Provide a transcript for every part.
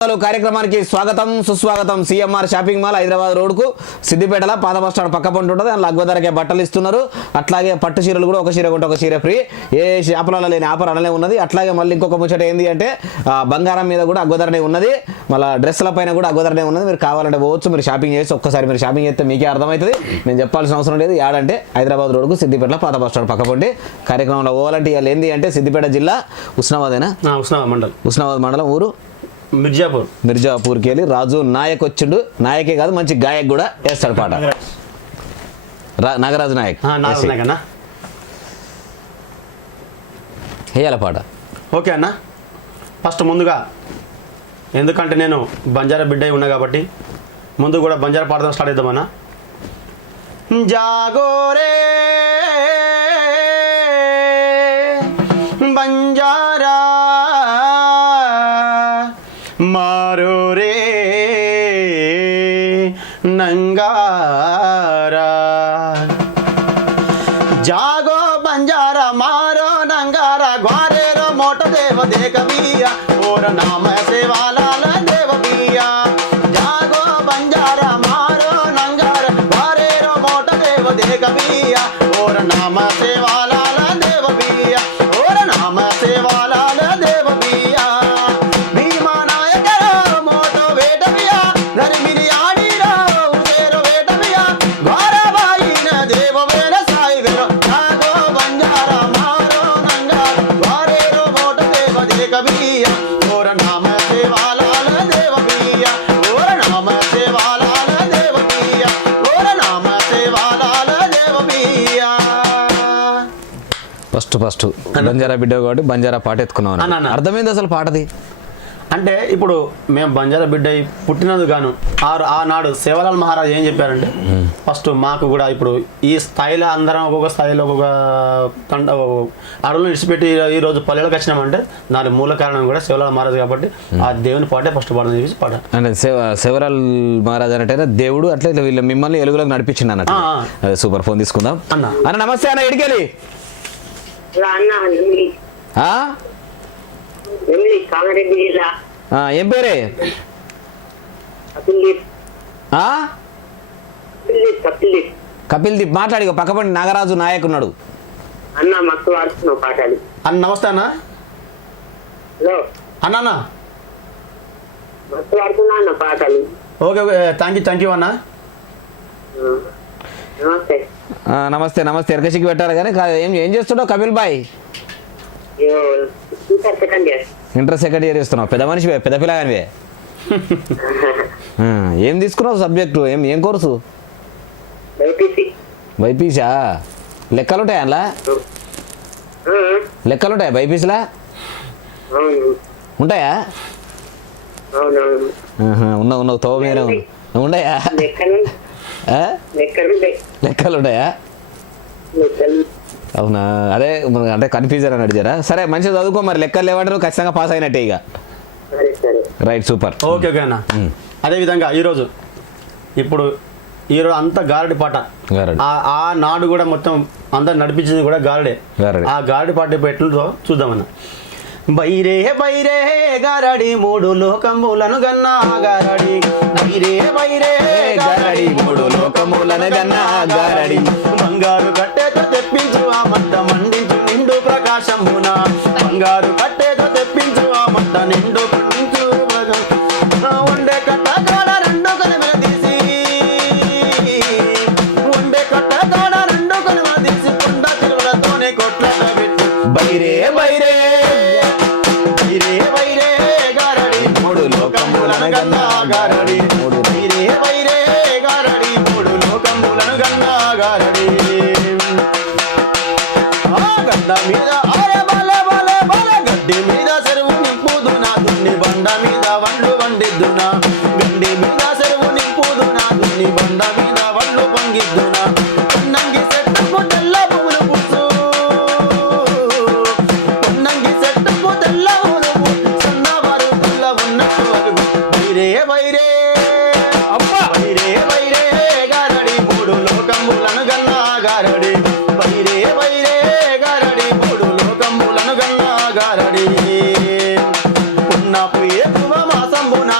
కార్యక్రమానికి స్వాగతం సుస్వాగతం. సిఎంఆర్ షాపింగ్ మాల్ హైదరాబాద్ రోడ్కు సిద్దిపేటలో పాత బస్ స్టాండ్ పక్క పంట ఉంటుంది. అందులో అగ్వ ధరకే బట్టలు ఇస్తున్నారు. అట్లాగే పట్టు చీరలు కూడా ఒక చీర కొంటే ఒక చీర ఫ్రీ. ఏ షాపులలో లేని ఆఫర్ అనలే ఉన్నది. అట్లాగే మళ్ళీ ఇంకొక ముచ్చట ఏంది అంటే బంగారం మీద కూడా అగ్వ ధరనే ఉన్నది. మళ్ళీ డ్రెస్సుల పైన కూడా అగ్వ ధరనే ఉన్నది. మీరు కావాలంటే పోవచ్చు, మీరు షాపింగ్ చేసి ఒక్కసారి మీరు షాపింగ్ చేస్తే మీకే అర్థమవుతుంది. నేను చెప్పాల్సిన అవసరం లేదు. యాడంటే హైదరాబాద్ రోడ్కు సిద్దిపేటలో పాత బస్ స్టాండ్ పక్క పండి కార్యక్రమంలో పోవాలంటే ఇవాళ ఏంది అంటే సిద్దిపేట జిల్లా ఉస్నాబాదేనా ఉస్నాబాద్ మండలం ఊరు మిర్జాపూర్కి వెళ్ళి రాజు నాయక్ వచ్చిండు. నాయకే కాదు మంచి గాయక్ కూడా వేస్తాడు పాట. నాగరాజు నాయక్ వేయాల పాట. ఓకే అన్న. ఫస్ట్ ముందుగా ఎందుకంటే నేను బంజారా బిడ్డ ఉన్నా కాబట్టి ముందు కూడా బంజారా పాడదాం స్టార్ట్ చేద్దామన్నా. జాగోరే బంజారా मारो रे नंगारा जागो बंजारा मारो नंगारा ग्वारे रो मोट देव देख बिया और नाम से वाला देव बिया जागो बंजारा मारो नंगारा ग्वारे रो मोट देव देख बिया और नाम से वाला देव बिया और नाम से वाला देव बिया ఫస్ట్ బంజారా బిడ్డ కాబట్టి బంజారా పాట ఎత్తుకున్నాం. అర్థమైంది అసలు పాటది అంటే ఇప్పుడు మేము బంజారా బిడ్డ పుట్టినందు గాను ఆనాడు సేవలాల్ మహారాజ్ ఏం చెప్పారంటే ఫస్ట్ మాకు కూడా ఇప్పుడు ఈ స్థాయిలో అందరం ఒక్కొక్క స్థాయిలో ఒక్కొక్క అడవులను విడిచిపెట్టి ఈ రోజు పల్లెలకు వచ్చినామంటే దాని మూల కారణం కూడా సేవలాల్ మహారాజ్ కాబట్టి ఆ దేవుని పాటే ఫస్ట్ పాడని చెప్పేసి పాట. అంటే సేవలాల్ మహారాజ్ అంటే దేవుడు అట్లా వీళ్ళు మిమ్మల్ని ఎలుగులోకి నడిపించింది అన్నట్టు. సూపర్. ఫోన్ తీసుకుందాం అన్న. నమస్తే అన్న. ఎడికెళ్ళి ఏం పేరే? కపిల్ దీప్. మాట్లాడి పక్కపండి నాగరాజు నాయక్ ఉన్నాడు. అన్న నమస్తే అన్న. అన్నా ఓకే ఓకే. థ్యాంక్ యూ అన్న. నమస్తే నమస్తే. ఎరకసికి పెట్టారు కానీ ఏం చేస్తున్నావు కపిల్ బాయ్? ఇంటర్ సెకండ్ ఇయర్ చేస్తున్నావు. పెద్ద మనిషి, పెద్ద పిల్లగానివే. ఏం తీసుకున్నావు సబ్జెక్టు? ఏం కోర్సు? బైపీసా? లెక్కలు ఉంటాయా అందులో? లెక్కలు ఉంటాయా బైపీసీలా? ఉంటాయా? ఉన్నావు తోవ మీద ఉన్నాయా? లెక్కలు ఉంటాయా? అవునా? అదే అంటే కన్ఫ్యూజన్ అని అడిగారా? సరే మంచిగా చదువుకో మరి. లెక్కలు లేవంటారు ఖచ్చితంగా పాస్ అయినట్టే ఇక. Right super. ఓకే ఓకే అన్న. అదేవిధంగా ఈరోజు అంతా గారడి పాట. ఆ నాడు కూడా మొత్తం అందరు నడిపించింది కూడా గారడే. ఆ గారడి పాట ఇప్పుడు ఎట్లుందో చూద్దామన్న. బైరే బైరే గారడి మూడు లోకములను గన్నా గారడి. బైరే బైరే గారడి మూడు లోకములను గన్నా గారడి. బంగారు కట్టేతో తెప్పించు ఆ మంట మండించు నిండు ప్రకాశమున. బంగారు కట్టేతో తెప్పించు ఆ మంట నిండు ఉండే కట్ట కాడ రెండు కనుమల తీసి ఉండే కట్ట కాడ రెండు కనుమల తీసి కొండ తిరుగులతోనే కొట్ల పెట్టి బైరే బైరే గారడి మూడు లోకములను గన్నా గారడి. వైరే వైరే గారడి మూడు లోకములను గన్నా గారడి. గడ్డ మీద ఆరే బల బల బల గడ్డి మీద చెరువు నింపుదునా దున్ని బండ మీద వండ్లు వండిద్దునా. గడ్డి మీద చెరువు నింపుదునా దున్ని బండ మీద వండ్లు పొంగిద్దునా. పొన్నంగి చెట్టుకు తెల్ల పువ్వులు పుచ్చు పొన్నంగి చెట్టుకు తెల్ల పువ్వులు సన్నవారు పుల్ల ఉన్నట్టు అరుగు. వైరే వైరే వైరే వైరే గారడి మూడు లోకములను గన్నా గారడి. వైరే వైరే గారడి మూడు లోకములను గన్నా గారడి. పున్నపు ఏకువ మాసంబున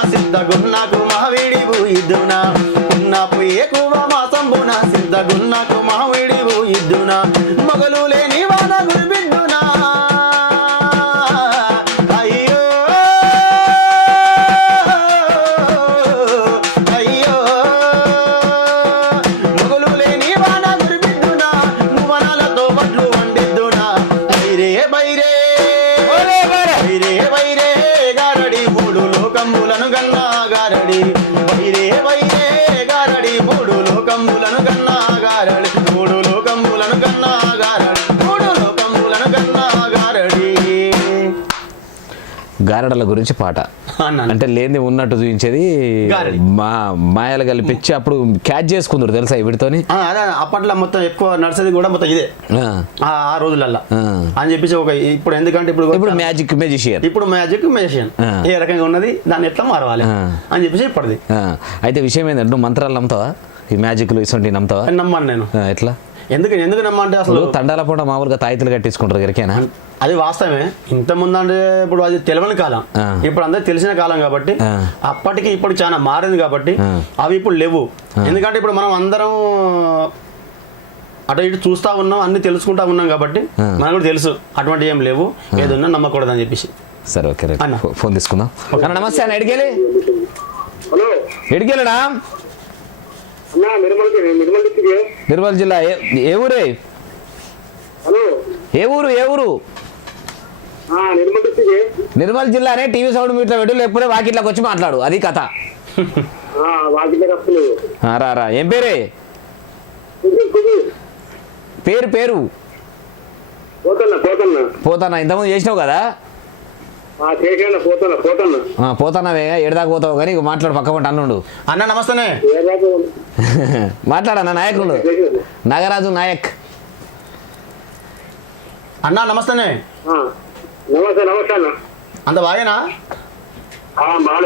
లోకంబులను గన్నా గారడి వైరే వైరే గారడి మూడు లోకంబులను గన్నా గారడి మూడు లోకంబులను గన్నా గారడి మూడు లోకంబులను గన్నా గారడి. గారడల గురించి పాట అన్నాను. అంటే లేని ఉన్నట్టు చూపించేది గారడి. మాయలు కలిపించి అప్పుడు క్యాచ్ చేసుకుందరు తెలుసా వీటితోని. అదే అప్పట్లో మొత్తం ఎక్కువ నడిచేది కూడా మొత్తం ఇదే ఆ రోజులల్లా అని చెప్పేసి ఒక ఇప్పుడు ఎందుకంటే ఇప్పుడు మ్యాజిక్ మెజిషియన్ ఇప్పుడు మ్యాజిక్ మెజిషియన్ ఏ రకంగా ఉన్నది దాన్ని ఎట్లా మారవాలి అని చెప్పేసి ఇప్పటిది. అయితే విషయం ఏంటంటే నువ్వు మంత్రాలు నమ్ముతావా? ఈ మ్యాజిక్లు ఇటువంటి నమ్ముతావా? నమ్మాను నేను. ఎట్లా ఎందుకు నమ్మంటే అసలు తండాల పూట మామూలుగా తాయితులు కట్టించుకుంటారు గరికేనా? అది వాస్తవమే. ఇంత ముందు అంటే ఇప్పుడు అది తెలియని కాలం, ఇప్పుడు అందరికి తెలిసిన కాలం కాబట్టి అప్పటికి ఇప్పుడు చాలా మారింది కాబట్టి అవి ఇప్పుడు లేవు. ఎందుకంటే ఇప్పుడు మనం అందరం అటు ఇటు చూస్తా ఉన్నాం, అన్ని తెలుసుకుంటా ఉన్నాం కాబట్టి మనకు కూడా తెలుసు అటువంటి ఏం లేవు, ఏదన్నా నమ్మకూడదు అని చెప్పేసి. సరే ఓకే రైట్, ఫోన్ తీసుకుందాం. అన్న నమస్తే అన్న, ఎడికెళ్ళి ఎడికెళ్ళడా? నిర్మల్ జిల్లా. ఏ ఊరే? ఏ ఊరు? నిర్మల్ జిల్లానే. టీవీ సౌండ్ మీట్లో పెట్టు, లేకపోతే వాకిట్లోకి వచ్చి మాట్లాడు, అది కథ. రా. ఏం పేరే? పేరు పోతానా? ఇంతకుముందు చేసినావు కదా? పోతానవే, ఏడదాకా పోతావు కానీ ఇక మాట్లాడు, పక్క పంట అన్నుండు. అన్న నమస్తేనే. మాట్లాడన్న నాయకుడు నాగరాజు నాయక్. అన్నా నమస్తేనే. నమస్తే అన్న. అంత బాగేనా?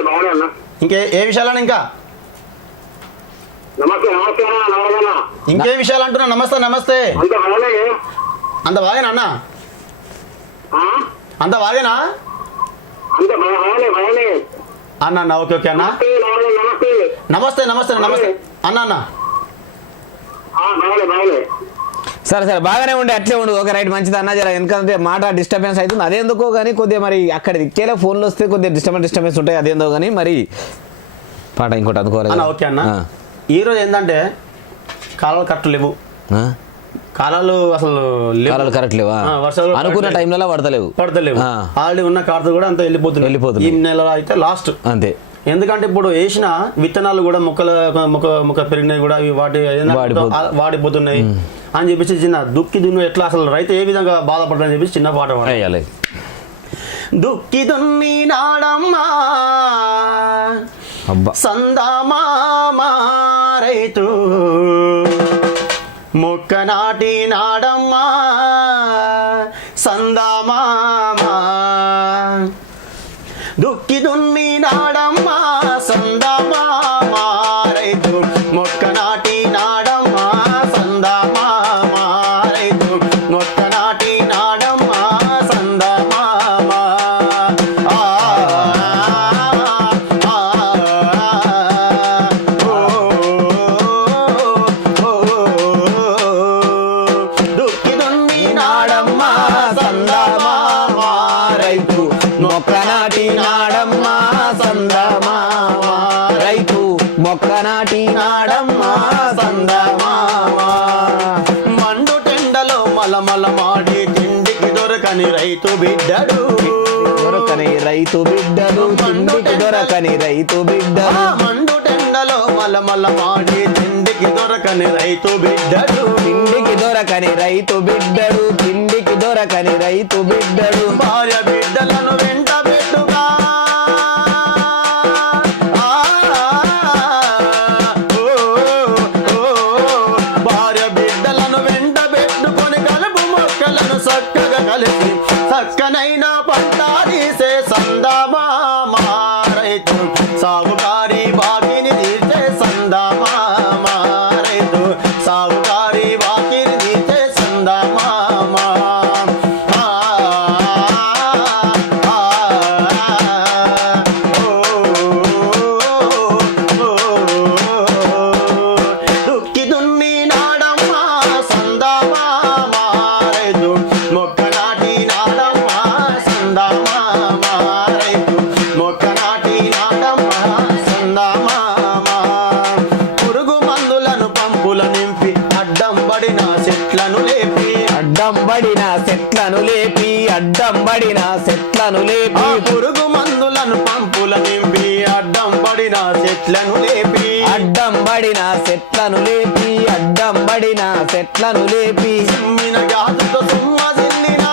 బాగానే అన్న. ఇంకే ఏ విషయాలన్నా? ఇంకా నమస్తే ఇంకే విషయాలు అంటున్నా? నమస్తే. అంత బాగేనా అన్న? అంత బాగేనా అన్న? ఓకే అన్న. నమస్తే అన్న. సరే బాగానే ఉండే, అట్లే ఉండు. ఓకే రైట్, మంచిది అన్న. జర ఎందుకంటే మాట డిస్టర్బెన్స్ అవుతుంది, అదేందుకో కానీ కొద్దిగా మరి అక్కడ దిక్కేలా ఫోన్లు వస్తే కొద్దిగా డిస్టర్బెన్స్ ఉంటాయి, అదేందో కానీ మరి పాట ఇంకోటి అందుకోవాలి. ఓకే అన్న. ఈరోజు ఏంటంటే కాలాలు కరెక్ట్ లేవు, కాలాలు అసలు కరెక్ట్ లేవా? వర్షాలు అనుకున్న టైంలో పడతలేవు. ఆల్రెడీ ఉన్న కార్డు కూడా అంత వెళ్ళిపోతుంది. ఈ నెల అయితే లాస్ట్ అంతే. ఎందుకంటే ఇప్పుడు వేసిన విత్తనాలు కూడా మొక్క పెరిగినాయి కూడా, వాటి వాడిపోతున్నాయి అని చెప్పేసి చిన్న దుక్కి దున్ను ఎట్లా అసలు రైతు ఏ విధంగా బాధపడతారని చెప్పేసి చిన్న పాట పాడాలి. దుక్కి దున్ని నాడమ్మా సందామా రైతు మొక్క నాటి నాడమ్మా సందామామా. దుక్కి దున్ని నాడమ్మా సందామామా రైతు మొక్క నాటి నాడమ్మా సందామామా రైతు మొక్క నాటి నాడమ్మా సందామామా. దుక్కి దున్ని నాడమ్మా సందామామా రైతు మొక్క నాటి నాడమ్మా సందామామా రైతు మొక్క నాటి నాడమ్మా సందామామా. మండు టెండలో మలమల మాడి తిండికి దొరకని రైతు బిడ్డడు, తిండికి దొరకని రైతు బిడ్డడు. మండు టెండలో మలమల మాడి తిండికి దొరకని రైతు బిడ్డడు, తిండికి దొరకని రైతు బిడ్డడు. భార్య బిడ్డలను వెంట పెట్టుగా భార్య బిడ్డలను వెంట పెట్టుకొని కలుపు మొక్కలను చక్కగా కలిసి చక్కనైన పంట తీసే సందామామా రైతు సాగుకారి బాకిని తీసే సందామామా రైతు సాగుకారి బాకిని తీసే సందామామా. దుక్కి దున్ని నాడమ్మా సందామామా రైతు మొక్క నాటి నాడమ్మా సందామామా రైతు మొక్క నాటి నాడమ్మా సందామామా. పురుగు మందులను పంపుల నింపి అడ్డం పడిన చెట్లను లేపి పురుగు మందులను పంపుల నింపి పడిన చెట్లను లేపి అడ్డం పడిన చెట్లను లేపి అడ్డం పడిన చెట్లను లేపి చిమ్మిన గాజుతో సుమ్మజిల్లిన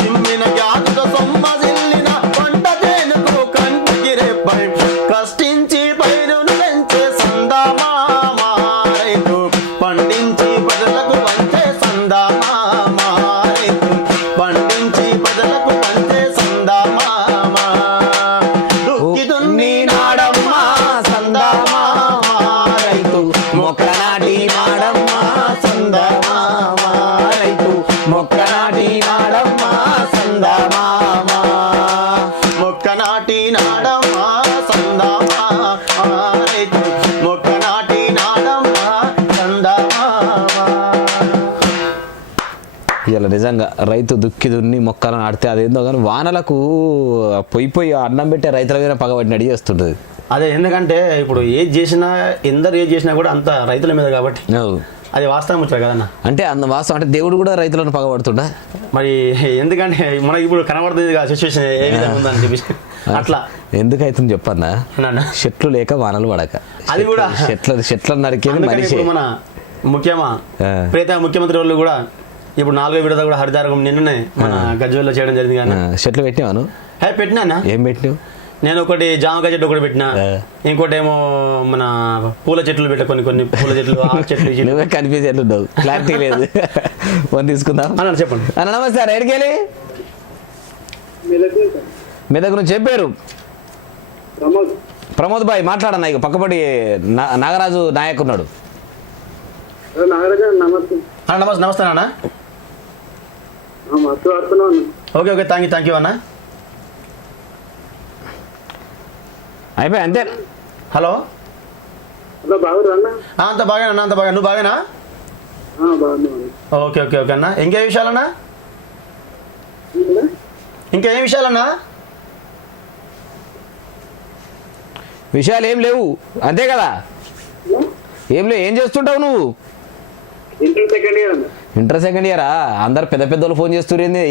చిమ్మిన గాజుతో సొమ్మజిల్లిన పంట తేనుకు కంటికి రెప్పై కష్టించి పైరును పెంచే సందమామ రైతు పండించి ప్రజలకు పంచే సందమామ రైతు పండించి ప్రజలకు పంచే సందమామ దుక్కి దున్ని నాడమ్మ సందమామ రైతు మొక్క నాటి మాడమ్మ సందమామ రైతు మొక్క నాటి మాడమ్మ సందమామ మొక్క నాటి నాడమ్మ సందమామ రైతు మొక్క నాటి నాడమ్మ సందమామ. ఇలా నిజంగా రైతు దుక్కి దున్ని మొక్కలు నాటితే అదేందో కానీ వానలకు పొయ్యి అన్నం పెట్టే రైతుల మీద పగబట్టినట్టు చేస్తుంటుంది. అదే ఎందుకంటే ఇప్పుడు ఏది చేసినా ఎందరు ఏది చేసినా కూడా అంత రైతుల మీద కాబట్టి అవు. అది వాస్తవం వచ్చారు కదన్న. అంటే అంత వాస్తవం అంటే దేవుడు కూడా రైతులను పగబడుతుండా. మరి ఎందుకంటే మనకి ఇప్పుడు కనబడుతుంది సిచ్యువేషన్ ఏ విధంగా ఉందని చెప్పేసి అట్లా ఎందుకైతుంది చెప్పన్నా, అన్న చెట్లు లేక వానలు పడక అది కూడా చెట్ల నరికేది అందుకని మనిషి. ఇప్పుడు మన ముఖ్యమంత్రి వాళ్ళు కూడా ఇప్పుడు 4వ విడత కూడా హరితారం నిన్ననే మన గజ్వేల్లో చేయడం జరిగింది కానీ చెట్లు పెట్టినాను. పెట్టినా ఏం పెట్టినావు? నేను ఒకటి జామకాయ చెట్టు ఒకటి పెట్టినా, ఇంకోటి ఏమో మన పూల చెట్లు పెట్టా, కొన్ని పూల చెట్లు ఆ చెట్లు ఈ చెట్లు. నువ్వే కన్ఫ్యూజ్ అవుతుండవు, క్లారిటీ లేదు. ఫోన్ తీసుకుందాం అన్న చెప్పండి అన్న. నమస్తే అన్న, ఎడికెళ్ళి మీ దగ్గర నుంచి చెప్పారు ప్రమోద్ భాయ్ మాట్లాడన్నా. ఇక పక్కపడి నాగరాజు నాయక్ ఉన్నాడు. నమస్తే నమస్తే అన్న. ఓకే ఓకే థ్యాంక్ యూ అన్న. అయిపోయి అంతే. హలో అంత బాగా అన్న, అంత బాగా. నువ్వు బాగానా? ఓకే ఓకే ఓకే అన్న. ఇంకేం విషయాలన్నా? ఇంకేం విషయాలన్నా? విషయాలు ఏం లేవు అంతే కదా? ఏం లేవు. ఏం చేస్తుంటావు నువ్వు? ఇంటర్ సెకండ్ ఇయరా? అందరు పెద్ద పెద్దోళ్ళు ఫోన్ చేస్తురేంది?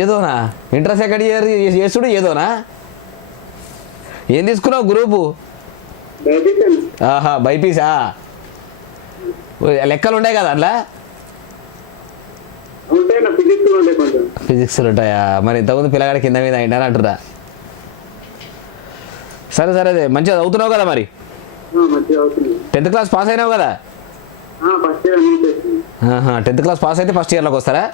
ఏదోనా ఇంటర్ సెకండ్ ఇయర్ చేస్తుడు ఏదోనా? ఏం తీసుకున్నావు గ్రూపు? ఆహా బైపీసా? లెక్కలు ఉంటాయి కదా అట్లా? ఫిజిక్స్ ఉంటాయా? మరి ఇంతకుముందు పిల్లగాడి కింద మీద అయిందని అంటురా. సరే సరే, అదే మంచిగా చదువుతున్నావు కదా మరి? 10th క్లాస్ పాస్ అయినావు కదా? 10th క్లాస్ పాస్ అయితే ఫస్ట్ ఇయర్లోకి వస్తారా?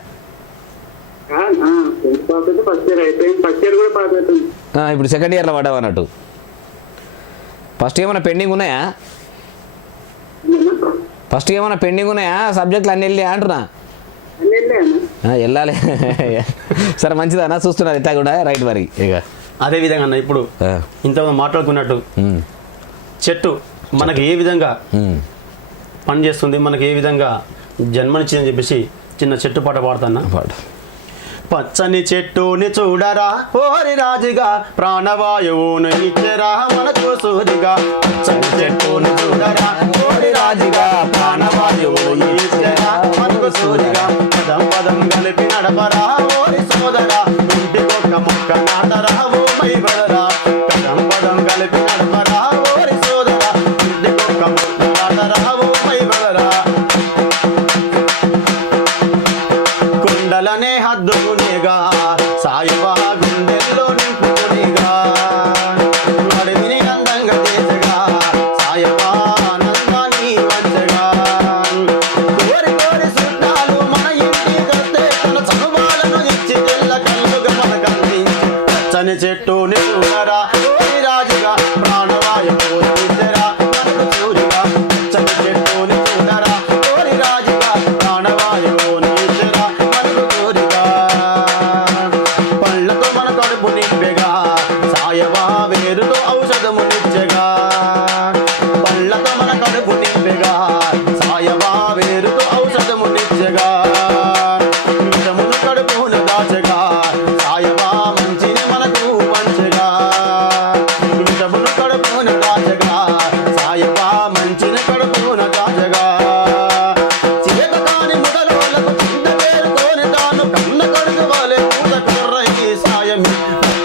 ఇప్పుడు సెకండ్ ఇయర్లో పడ్డావు అన్నట్టు. ఫస్ట్ ఏమైనా పెండింగ్ ఉన్నాయా? సబ్జెక్టులు అన్నీ వెళ్ళి అంటున్నా. వెళ్ళాలి. సరే మంచిదన్నా, చూస్తున్నారు ఇట్లా కూడా రైట్. మరి ఇక అదే విధంగా అన్న ఇప్పుడు ఇంతమంది మాట్లాడుకున్నట్టు చెట్టు మనకి ఏ విధంగా పని చేస్తుంది, మనకి ఏ విధంగా జన్మనిచ్చిందని చెప్పేసి చిన్న చెట్టు పాట పాడుతున్నా. పచ్చని చెట్టుని చూడరా ఓరి రాజుగా, ప్రాణవాయువును ఇచ్చరా మనకు సూదిగా. పచ్చని చెట్టుని చూడరా ఓరి రాజుగా, ప్రాణవాయువును ఇచ్చరా మనకు సూదిగా. పదం పదం కలిపి నడపరా ఓరి సోదరా, ఇంటికొక్క మొక్క నాటరా ఓ మై బ్రదరా. పదం పదం కలిపి నడపరా ఓరి సోదరా, ఇంటికొక్క మొక్క నాటరా ఓ మై బ్రదరా. కుండలనే హద్దుకునేగా, సాయిబా గుండెల్లో నింపుకునేగా, అడవిని అందంగా చేసగా, సాయబా నందాన్ని వంచగా. కోరి కోరి చుట్టాలు మన ఇంటికొస్తే తన చనుబాలను ఇచ్చి తెల్ల కళ్ళుగా మనకందించి. పచ్చని చెట్టుని చూడరా ఓరి రాజుగా, ప్రాణవాయువు ఇద్దరా మనకు చూరుగా. పచ్చని చెట్టుని చూడరా ఓరి రాజుగా, ప్రాణవాయువు ఇద్దరా మనకు చూరుగా.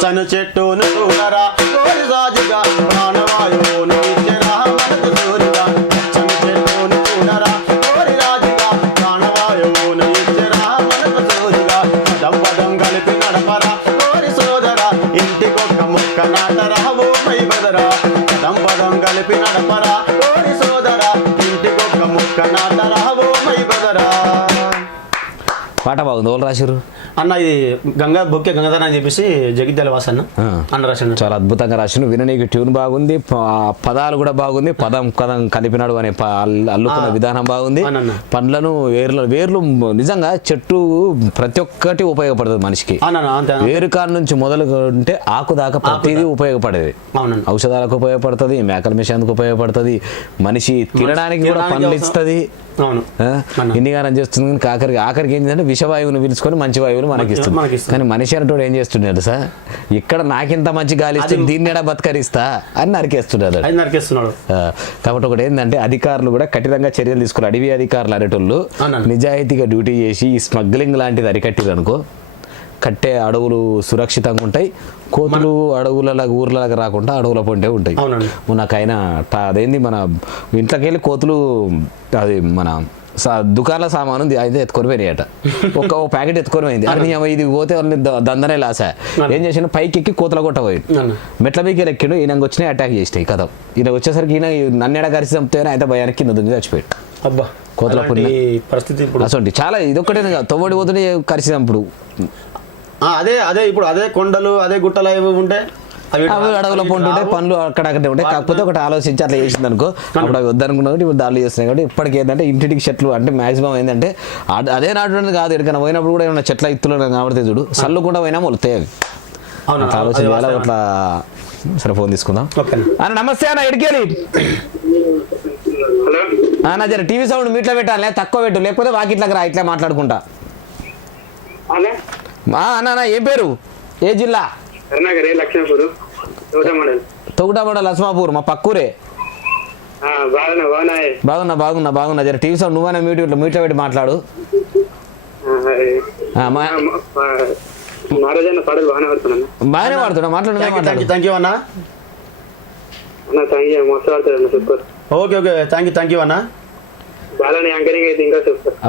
పచ్చని చెట్టును చూడరా కోరి రాజుగా ప్రాణవాయువును ఇచ్చరా మనకు సూరిగా పచ్చని చెట్టును చూడరా కోరి రాజుగా ప్రాణవాయువును ఇచ్చరా మనకు సూరిగా పదం పదం కలిపి నడపరా కోరి సోదరా ఇంటికొక్క ముక్క నాటరా ఓ మై బదరా పదం పదం కలిపి నడపరా కోరి సోదరా ఇంటికొక్క ముక్క నాటరా ఓ మై బదరా. పాట బాగుంది. వాళ్ళు రాశారు అన్న ఇది బొక్కే గంగాధర అని చెప్పేసి జగిత్యాల వాసన్న అన్న రాసిన చాలా అద్భుతంగా రాసిన. విననీకి ట్యూన్ బాగుంది, పదాలు కూడా బాగుంది, పదం కదం కలిపినాడు అనే అల్లుకున్న విధానం బాగుంది. పండ్లను వేర్లు నిజంగా చెట్టు ప్రతి ఒక్కటి ఉపయోగపడుతుంది మనిషికి. వేరు కాడ నుంచి మొదలు ఉంటే ఆకు దాకా ప్రతిదీ ఉపయోగపడేది. ఔషధాలకు ఉపయోగపడుతుంది, మేకల మిషన్కు ఉపయోగపడుతుంది, మనిషి తినడానికి కూడా పండ్లు ఇస్తుంది. ఇన్ని గానం చేస్తుంది కానీ ఆఖరికి ఏంటంటే విషవాయువుని పిలుచుకొని మంచి వాయువులు మనకి ఇస్తుంది. కానీ మనిషి అంటూ ఏం చేస్తున్నాడు సార్, ఇక్కడ నాకింత మంచి గాలి ఇస్తుంది దీన్ని ఎడ బతకరిస్తా అని నరికేస్తున్నాడు. కాబట్టి ఒకటి ఏంటంటే అధికారులు కూడా కఠినంగా చర్యలు తీసుకున్నారు. అడవి అధికారులు అనేటోళ్ళు నిజాయితీగా డ్యూటీ చేసి ఈ స్మగ్లింగ్ లాంటిది అరికట్టిరు అనుకో, కట్టే అడవులు సురక్షితంగా ఉంటాయి. కోతులు అడవుల ఊర్లకి రాకుండా అడవుల పొంటే ఉంటాయి. నాకైనా అదేంది మన ఇంట్లోకి వెళ్ళి కోతులు అది మన దుకాణాల సామాను అయితే ఎత్తుకొని పోయినాయట. ఒక ప్యాకెట్ ఎత్తుకొని పోయింది. అది ఇది పోతే దందనే లాసా ఏం చేసిన పైకి ఎక్కి కోతల కొట్ట పోయింది. మెట్ల పైకి ఎక్కిండు. ఈయనకు వచ్చినాయి అటాక్ చేసినాయి కథ. ఈయన వచ్చేసరికి ఈయన నన్నేడ కరిసి చంపుతాయని అయితే భయానికి కింద దుంగి చచ్చిపోయాడు. అబ్బా కోతల పరిస్థితి అసలు చాలా ఇదొక్కటే తొవ్వడి పోతుంటే కరిసి చంపుడు. అదే ఇప్పుడు అదే కొండలు అదే గుట్టలు అవి ఉంటే అవి అడవుల పొంటుంటే పనులు అక్కడక్కడే ఉంటాయి. కాకపోతే ఒకటి ఆలోచించి అట్లా చేసింది అనుకో, అప్పుడు అవి వద్దనుకున్నా కాబట్టి ఇప్పుడు దాడులు చేస్తున్నాయి. కాబట్టి ఇప్పటికి ఏంటంటే ఇంటికి చెట్లు అంటే మాక్సిమం ఏంటంటే అదే నాటు కాదు, ఎక్కడికైనా పోయినప్పుడు కూడా ఏమైనా చెట్ల ఇత్తులు కనబడితే చూడు చల్లుకుండా పోయినా మొలుతాయి అవి. ఆలోచన అట్లా. సరే ఫోన్ తీసుకుందాం అన్న. నమస్తే అన్న, ఎడికెళ్ళి అన్న జర టీవీ సౌండ్ మీట్లో పెట్టాలి, తక్కువ పెట్టు, లేకపోతే వాకిట్లకి రా ఇట్లా మాట్లాడుకుంటా. అన్న ఏం పేరు, ఏ జిల్లా? తొగుట మండల్ లక్ష్మాపూర్, మా పక్కూరే. బాగున్నా. జర టీవీ సౌండ్ నువ్వైనా మీట్లో పెట్టి మాట్లాడు. బాగానే పాడుతున్నా, మాట్లాడు. ఓకే థ్యాంక్ యూ అన్న.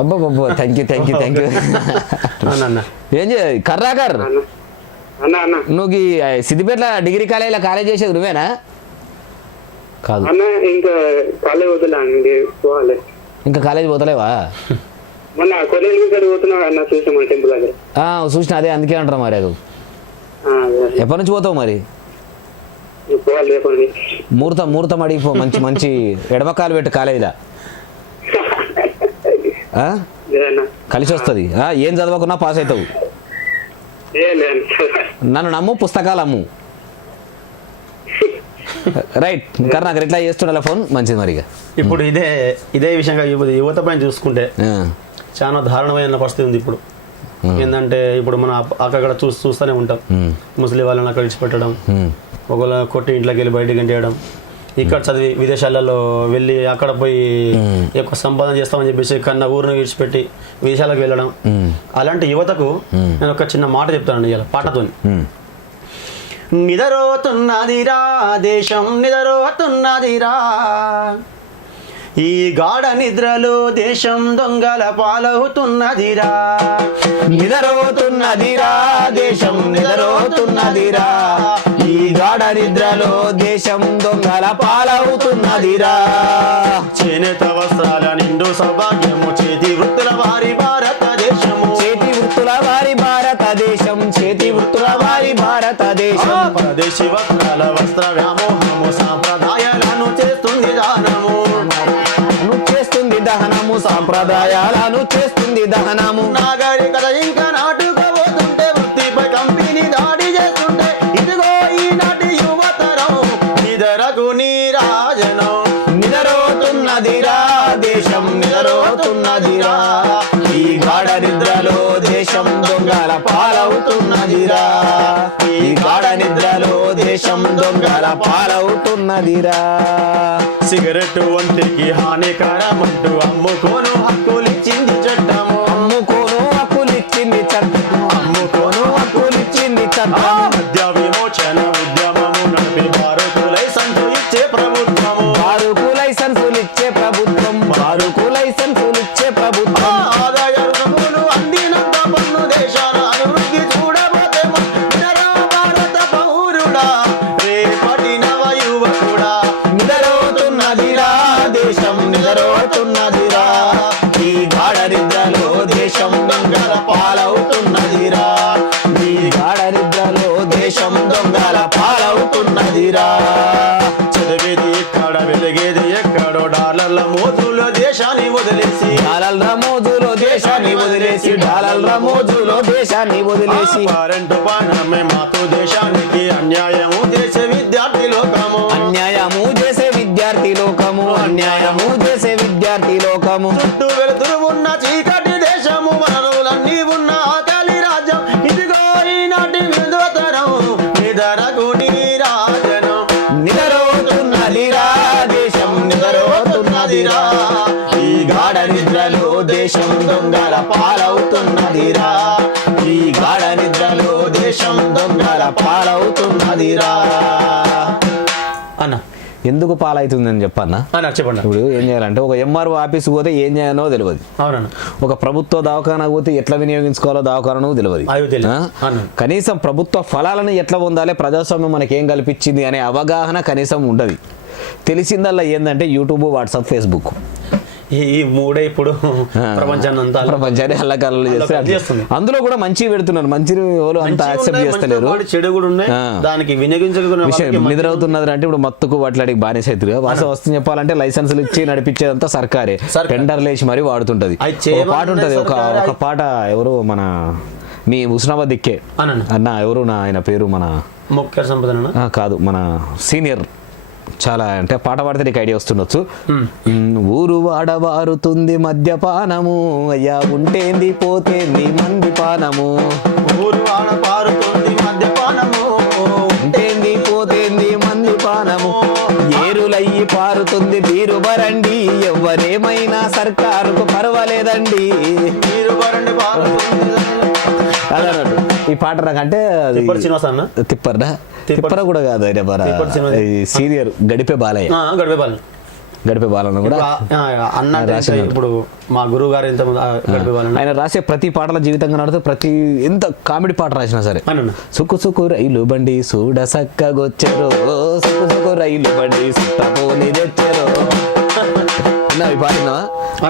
అబ్బా థ్యాంక్ యూ. ఏం కర్రాకర్ నువ్వు సిద్దిపేట డిగ్రీ కాలేజ్ చేసేది నువ్వేనా? కాదు ఇంకా కాలేజ్ పోతలేవా? చూసిన అదే అందుకే అంటారా మరి. అది ఎప్పటి నుంచి పోతావు మరి? ముహూర్తం అడిగిపో, మంచి ఎడమకాలు పెట్టు కాలేజీలా, కలిసి వస్తుంది. ఏం చదవకున్నా పాస్ అవుతావు. నన్ను నమ్ము, పుస్తకాలు అమ్ము. రైట్ కర్ణాకర్ ఇట్లా చేస్తుండే ఫోన్ మంచిది. మరి ఇప్పుడు ఇదే విషయంగా యువత పైన చూసుకుంటే చాలా దారుణమైన పరిస్థితి ఉంది ఇప్పుడు. ఏంటంటే ఇప్పుడు మనం అక్కడ చూస్తూనే ఉంటాం, ముస్లిం వాళ్ళని అక్కడ విడిచిపెట్టడం, ఒకవేళ కొట్టి ఇంట్లోకి వెళ్ళి బయటకు గంటేయడం, ఇక్కడ చదివి విదేశాలలో వెళ్ళి అక్కడ పోయి ఎక్కువ సంపాదన చేస్తామని చెప్పేసి కన్నా ఊరిని విడిచిపెట్టి విదేశాలకు వెళ్ళడం. అలాంటి యువతకు నేను ఒక చిన్న మాట చెప్తానండి ఇలా పాటతో. నిద్రపోతున్నదిరా దేశం, నిద్రపోతున్నదిరా, ఈ గాఢ నిద్రలో దేశం దొంగల పాలవుతున్నదిరా. నిద్రపోతున్నదిరా దేశం, నిద్రపోతున్నదిరా, ఈ గాఢ నిద్రలో దేశం దొంగల పాలవుతున్నదిరా. చేనేత వస్త్రాల నిండు సౌభాగ్యము, చేతి వృత్తుల వారి భారతదేశము, చేతి వృత్తుల వారి భారతదేశం, చేతి వృత్తుల వారి భారతదేశం. పరదేశీ వస్త్ర వ్యామోహము సాంప్రదాయాలను చేస్తుంది దహనము, సాంప్రదాయాలను చేస్తుంది దహనము. నాగరికత ఇంకా నాటుకోబోతుంటే, వృత్తిపై కంపెనీ దాడి చేస్తుంటే, ఇదిగో ఈనాటి యువతరం నిదరకు నీరాజనం. నిద్రపోతున్నదిరా దేశం, నిద్రపోతున్నదిరా, ఈ గాఢ నిద్రలో దేశం దొంగల పాలవుతున్నదిరా, ఈ గాఢ నిద్రలో దేశం దొంగల పాలవుతున్నదిరా. సిగరెట్ ఒంటికి హానికరమంటూ అమ్ముకోను హక్కులిచ్చింది చట్టము, అమ్ముకోను హక్కులిచ్చింది చట్టం, అమ్ముకోను హక్కులిచ్చింది చట్టం. మద్య వదిలేసి డాలర్ల మోజులో దేశాన్ని వదిలేసి డాలర్ల మోజులో దేశాన్ని వదిలేసి కరెంటు పానమే మాతో దేశానికి అన్యాయము చేసే విద్యార్థి లోకము అన్యాయము చేసే విద్యార్థి లోకము అన్యాయము చేసే విద్యార్థి లోకము చుట్టూ వెలుతురు ఉన్న చీకటి దేశము వనరులన్నీ ఉన్న ఆకలి రాజ్యం ఇదిగో ఈనాటి విధోతరం నిదరకు నీరాజనం నిద్రవుతున్నదిరా దేశం నిద్రవుతున్నదిరా ఈ గాఢ నిద్రలో దేశం దొంగల పాలవుతున్నదిరా ఈ గాఢ నిద్రలో దేశం దొంగల పాలవుతున్నదిరా అన్న ఎందుకు పాలవుతుందని చెప్పన్నా అన్న చెప్పండి ఇప్పుడు ఏం చేయాలంటే ఒక ఎంఆర్ఓ ఆఫీస్ పోతే ఏం చేయాలో తెలియదు అవునన్న ఒక ప్రభుత్వ దవాఖానా పోతే ఎట్లా వినియోగించుకోవాలో దవాఖానకు తెలియదు అవి తెలియదు. ఆ? అవును. కనీసం ప్రభుత్వ ఫలాలను ఎట్లా పొందాలి ప్రజాస్వామ్యం మనకి ఏం కల్పించింది అనే అవగాహన కనీసం ఉండదు తెలిసిందల్లా ఏంటంటే యూట్యూబ్ వాట్సాప్ ఫేస్బుక్ ఈ మూడే ఇప్పుడు ప్రపంచాన్ని అంతా ప్రపంచాన్ని హల్లకల్లు చేస్తే చేస్తుంది. అందులో కూడా మంచి పెడుతున్నారు మంచి ఎవరు అంత యాక్సెప్ట్ చేస్తలేరు చెడు కూడా ఉన్నాయి ఆ. దానికి వినియోగించకుండా విషయం నిద్రవుతున్నది అంటే ఇప్పుడు మత్తుకు వాటికి బానిస అవుతుంది వాస్తవం వస్తుంది చెప్పాలంటే లైసెన్సులు ఇచ్చి నడిపించేదంతా సర్కారే సర్కార్. టెండర్లు వేసి మరీ వాడుతుంటది అది ఒక చేయమన్నదే పాట ఉంటది ఒక సర్కారే. ఒక పాట ఎవరు మన మీ హుస్నాబాద్ దిక్కే అన్న అన్న ఎవరు నా ఆయన పేరు మన ముఖ్య సంపద కాదు మన సీనియర్ చాలా అంటే పాట పాడితే నీకు ఐడియా వస్తుండొచ్చు ఊరు వాడవారుతుంది మద్యపానము అయ్యా ఉంటేంది పోతేంది మంది పానము ఊరు వాడ పారుతుంది మద్యపానము ఉంటేంది పోతేంది మంది పానము ఏరులయ్యి పారుతుంది బీరు బరండి ఎవరేమైనా సర్కారుకు పర్వాలేదండి నీరు వరండి పారుతుంది అదన్నట్టు ఈ పాట నాకంటే అది తిప్పటి శ్రీనివాస అన్న తిప్పర్నా తిప్పర కూడా కాదు ఆయన తిప్పటి శ్రీనివాస. సీనియర్ గడిపే బాలయ్య గడిపే బాలు గడిపే బాలన్న కూడా అన్న అంటే రాసినాడు. ఇప్పుడు మా గురువు గారు ఎంత గడిపే బాలు ఆయన రాసే ప్రతి పాటల జీవితంగా నడితే ప్రతి ఎంత కామెడీ పాట రాసినా సరే అన్న సుక్కు సుక్కు రైలు బండి సూడ సక్కగొచ్చారు సుక్కు సుక్కు రైలు బండి సుట్టపోని తెచ్చారు అవి పాడినా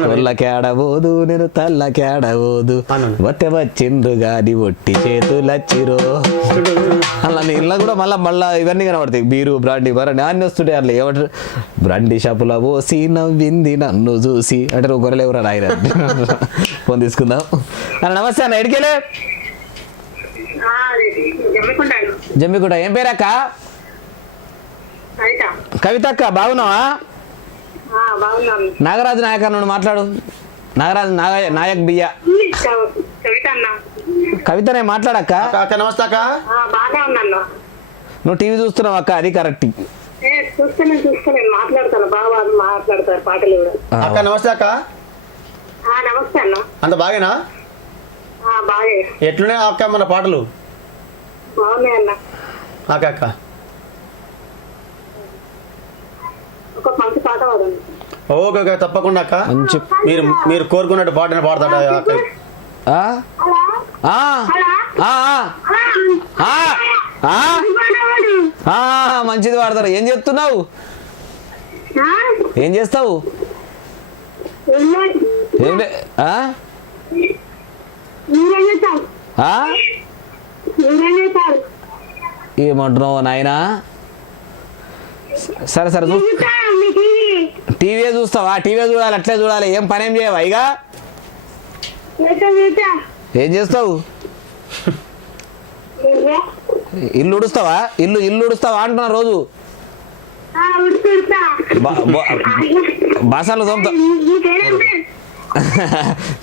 ఒళ్ళకేడబోదు నేను తల్లకేడబోదు అవును. వత్తె వచ్చిండ్రు గాని ఒట్టి చేతులచ్చిరో అలా ఇళ్ళ కూడా మళ్ళా ఇవన్నీ కనబడతాయి బీరు బ్రాండీ బరండి అన్నీ వస్తుంటాయి అట్లా ఏమంటారు బ్రాండీ షాపులో పోసి నవ్వింది నన్ను చూసి అంటే నువ్వు గొర్రెలు ఎవరా రాయరా ఫోన్ తీసుకుందాం అన్న నమస్తే అన్న ఎడికెళ్ళే జమ్మికుంట ఏం పేరక్క కవిత అక్క బాగున్నావా బాగున్నాను నాగరాజు నాయక్ అన్నాడు మాట్లాడు నాగరాజు నాయక్ బియ్య కవిత అన్న కవితనే మాట్లాడక్క అక్క నమస్తే అక్క బాగా ఉన్నాను నువ్వు టీవీ చూస్తున్నావు అక్క అది కరెక్ట్ చూస్తాను మాట్లాడతాను బాగా మాట్లాడతారు పాటలు కూడా అక్క నమస్తే అక్క నమస్తే అన్న అంత బాగేనా బాగా ఎట్లున్నాయి అక్క మన పాటలు బాగున్నాయి అన్న అక్క అక్క ఒక మంచి పాట పాడండి ఓకే ఓకే తప్పకుండా అక్క మంచి మీరు కోరుకున్నట్టు పాటని పాడతాడా అక్క ఆ? ఆ? ఆ? ఆ? ఆ? ఆ, మంచిది వాడతారు ఏం చెప్తున్నావు ఏం చేస్తావు ఏం లే ఆ? ఆ? ఏమంటున్నావు నాయనా సరే సరే టీవీ చూస్తావా టీవీ చూడాలి అట్లే చూడాలి ఏం పని ఏం చేయవా ఇక ఏం చేస్తావు ఇల్లు ఉడుస్తావా ఇల్లు ఉడుస్తావా అంటున్నా రోజు బాసాలు తోముతా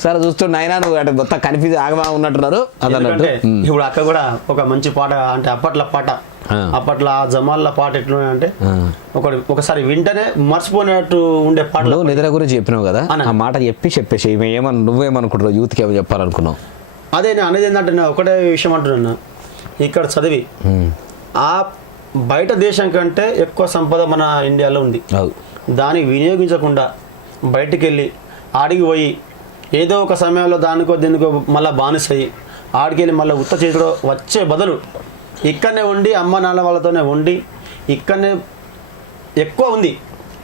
సరే చూస్తుండే అయినా నువ్వు అంటే మొత్తం కన్ఫ్యూజ్ ఆగమా ఉన్నట్టున్నారు అదన్నట్టు ఎందుకంటే ఇప్పుడు అక్క కూడా ఒక మంచి పాట అంటే అప్పట్లో పాట అప్పట్లో ఆ జమాల్ల పాట ఎట్లున్నాయంటే ఒకసారి వింటనే మర్చిపోయినట్టు ఉండే పాటలు నువ్వు నిద్ర గురించి చెప్పినావు కదా అన్న. ఆ మాట చెప్పేసి నువ్వేమనుకుంటున్నావు యూత్కి ఏమో చెప్పాలనుకున్నావు అదే నేను అనేది ఏంటంటే నేను ఒకటే విషయం అంటున్నాను ఇక్కడ చదివి ఆ బయట దేశం కంటే ఎక్కువ సంపద మన ఇండియాలో ఉంది అవు దాన్ని వినియోగించకుండా బయటికి వెళ్ళి ఆడికి పోయి ఏదో ఒక సమయంలో దానికో దీనికో మళ్ళీ బానిసయ్యి ఆడికి వెళ్ళి మళ్ళీ ఉత్త చేతిలో వచ్చే బదులు ఇక్కడనే ఉండి అమ్మ నాన్న వాళ్ళతోనే ఉండి ఇక్కడనే ఎక్కువ ఉంది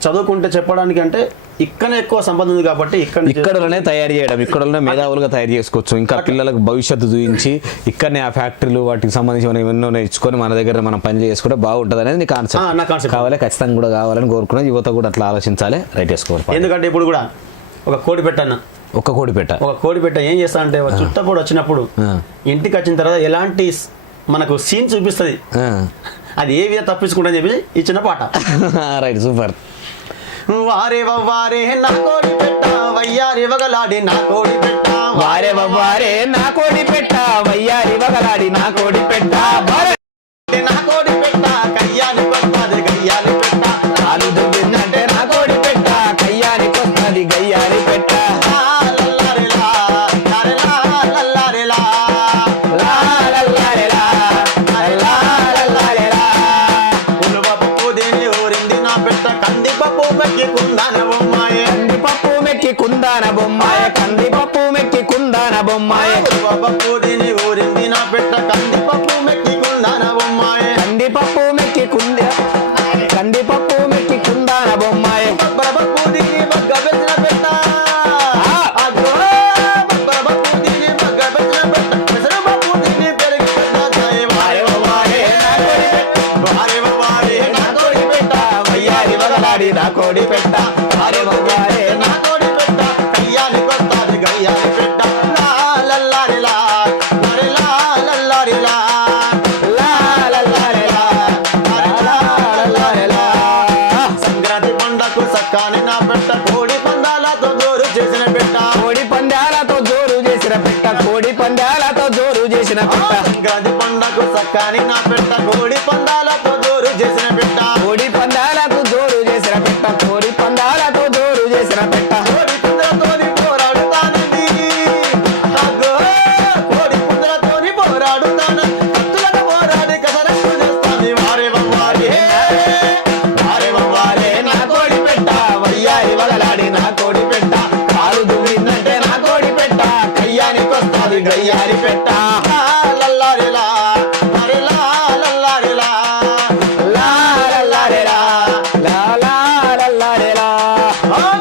చదువుకుంటే చెప్పడానికి అంటే ఇక్కడనే ఎక్కువ సంపద ఉంది కాబట్టి ఇక్కడనే తయారు చేయడం ఇక్కడనే మేధావులుగా తయారు చేసుకోవచ్చు ఇంకా పిల్లలకు భవిష్యత్తు చూపించి ఇక్కడనే ఆ ఫ్యాక్టరీలు వాటికి సంబంధించి మనం ఎన్నో నేర్చుకొని మన దగ్గర మనం పని చేసుకుంటే బాగుంటుంది అనేది నీ నా కాన్సెప్ట్ కాన్సెప్ట్ కావాలి ఖచ్చితంగా కూడా కావాలని కోరుకున్నా యువత కూడా అట్లా ఆలోచించాలి రైట్ చేసుకోవాలి ఎందుకంటే ఇప్పుడు కూడా ఒక కోడి పెట్టన్న. ఒక్క కోడి పెట్ట. ఒక కోడి పెట్ట ఏం చేస్తా అంటే చుట్టపూడి వచ్చినప్పుడు ఇంటికి వచ్చిన తర్వాత ఎలాంటి మనకు సీన్ చూపిస్తుంది, అది ఏ విధంగా తప్పించుకుంటా చెప్పి ఇచ్చిన పాట. Right, super. వారే వవ్వారే నా కోడి పెట్ట వయ్యారి వగలాడి నా కోడి పెట్ట, వారే వవ్వారే నా కోడి పెట్ట వయ్యారి వగలాడి నా కోడి పెట్ట, నా కోడి పెట్ట కయ్యాని కొత్తది గయ్యాలి పెట్ట, కాలు దువ్విందంటే నా కోడి పెట్ట కయ్యాని కొత్తది గయ్యారి పెట్ట, లల్లారిలా, లారిలా, లల్లారిలా, లా లల్లారెలా, లల్లా లల్లారెలా. ఉలువపప్పు దీని ఊరింది నా పెట్ట కందిపప్పు మెక్కి కుందాన బొమ్మాయే, కందిపప్పు మెక్కి కుందాన బొమ్మాయే, కందిపప్పు మెక్కి కుందాన బొమ్మాయే, ఉలువపప్పు దీని ఊరింది నా పెట్ట కందిపప్పు మెక్కి కుందాన బొమ్మాయే, కందిపప్పు మెక్కి కందిపప్పు మెక్కి కుందాన బొమ్మాయే, బబ్బరపప్పు దీని బగ్గ పెట్టిన పెట్ట, అగ్గో బబ్బరపప్పు దీని బగ్గ పెట్టిన పెట్ట, పెసరపప్పు దీని పెరిగి పెట్ట, వారే వవ్వారే నా కోడి పెట్ట, వారే వవ్వారే నా కోడి పెట్ట వయ్యారి వగలాడి నా కోడి పెట్ట, వారే వవ్వారే నా కోడి పెట్ట కయ్యాని కొత్తది గయ్యాని పెట్ట, లా లల్లారిలా, లారిలా, లల్లారిలా, లా లల్లారెలా, లా లల్లారెలా. సంక్రాంతి పండగకు సక్కాని నా పెట్ట కోడి పందాలతో జోరు చేసిన పెట్ట, కోడి పందాలతో జోరు చేసిన పెట్ట, కోడి పందాలతో జోరు చేసిన పెట్ట, సంక్రాంతి పండగకు సక్కాని నా పెట్ట కోడి పందాలతో జోరు చేసిన పెట్ట, కోడి పందాలకు జోరు చేసిన పెట్ట, కోడి పందాలతో జోరు చేసిన పెట్ట, కోడి పుంజలతోని పోరాడుతానండి, అగ్గో కోడి పుంజలతోని పోరాడుతానండి, కత్తులకు పోరాడి కసరత్తు చేస్తాను, వారే వవ్వారే, వారే వవ్వారే నా కోడి పెట్ట వయ్యారి వగలాడి నా కోడి పెట్ట, కాలు దువ్విందంటే నా కోడి పెట్ట కయ్యానికొస్తాది గయ్యారి పెట్ట, లల్లారిలా, లారిలా, లల్లారిలా, లా లల్లారెలా, లా లా లల్లారెలా.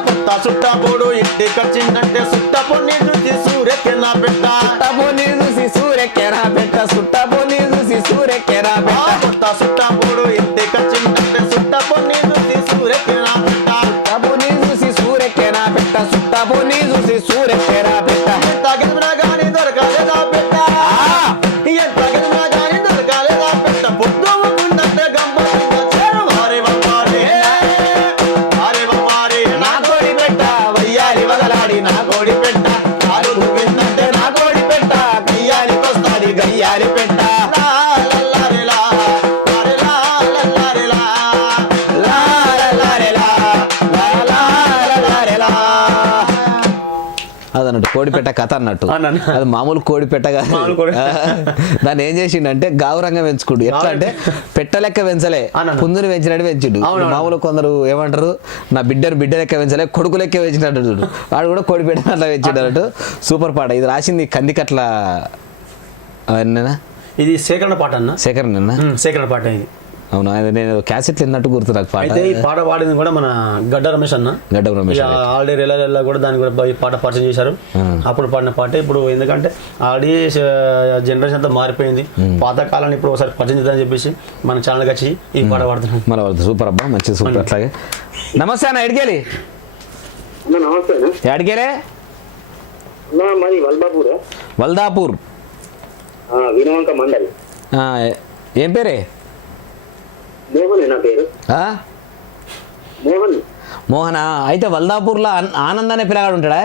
కొత్త సుట్టపోడు ఇంటికొచ్చిందంటే సుట్టపొన్ని చూసి సూరెక్కిన పెట్ట, సుట్టపోని చూసి సూరెక్కెనా పెట్ట, సుట్టపోని చూసి సూరెక్కెనా పెట్ట, కొత్త సుట్టపోడు ఇంటికొచ్చిందంటే సుట్టపొన్ని చూసి సూరెక్కిన పెట్ట, సుట్టపోని చూసి సూరెక్కెనా పెట్ట, సుట్టపోని చూసి సూరెక్కెనా పెట్ట, ఎంత గెలిపినా గానీ దొరకాలేదా పెట్ట, ఎంత గెలిపినా గానీ దొరకాలేదా పెట్ట, పొద్దుకుందంటే గంప వారే వవ్వారే, వారే వవ్వారే నా కోడి పెట్ట వయ్యారి వగలాడి నా కోడి పెట్ట, కాలు దువ్విందంటే నా కోడి పెట్ట కయ్యానికొస్తాది గయ్యారి పెట్ట, లల్లారిలా, లారిలా, లల్లారిలా, లా లల్లారెలా, లా లా లల్లారెలా. అదన్నట్టు కోడిపెట్ట కథ అన్నట్టు, అవునన్న. అది మామూలు కోడిపెట్ట కాదు. మామూలు కోడి. దాన్ని ఏం చేసిండంటే గావురంగా పెంచుకుండు. ఎట్లా అంటే పెట్ట లెక్క పెంచలే, అవునన్న. పుంజుని పెంచినట్టు పెంచిండు. అవునవును. మామూలు కొందరు ఏమంటారు, నా బిడ్డ లెక్క పెంచలే, కొడుకు లెక్క పెంచినట్టు చూడు. వాడు కూడా కోడిపెట్ట అట్లా పెంచిండు అన్నట్టు. సూపర్ పాట. ఇది రాసింది కందికట్ల అవన్నీనా ఇది సేకరణ పాట అన్న, శేఖరన్. సేకరణ పాట ఇది. అవును, అది నేను క్యాసెట్లు విన్నట్టు గుర్తు నాకు పాట. అయితే ఈ పాట పాడింది కూడా మన గడ్డ రమేష్ అన్న. గడ్డం రమేష్ ఆల్రెడీ రేలా కూడా దాని కూడా ఈ పాట పరిచయం చేశారు. అప్పుడు పాడిన పాట ఇప్పుడు ఎందుకంటే ఆల్రెడీ జనరేషన్ అంతా మారిపోయింది. పాతకాలాన్ని ఇప్పుడు ఒకసారి పరిచయం చేద్దామని చెప్పేసి మన ఛానల్కి వచ్చి ఈ పాట పాడుతున్నాం. మన సూపర్ అబ్బా, మంచి సూపర్. అట్లాగే నమస్తే అన్న, ఎడికెళ్ళి నమస్తే ఎడికెళ్ళే? మాది వల్బాపూర్, వల్దాపూర్, వినవంక మండలి. ఏం పేరే? మోహన్ నా పేరు, ఆ? మోహన్. మోహనా? అయితే వల్దాపూర్లో ఆనంద్ అనే పిల్లగాడు ఉంటాడా?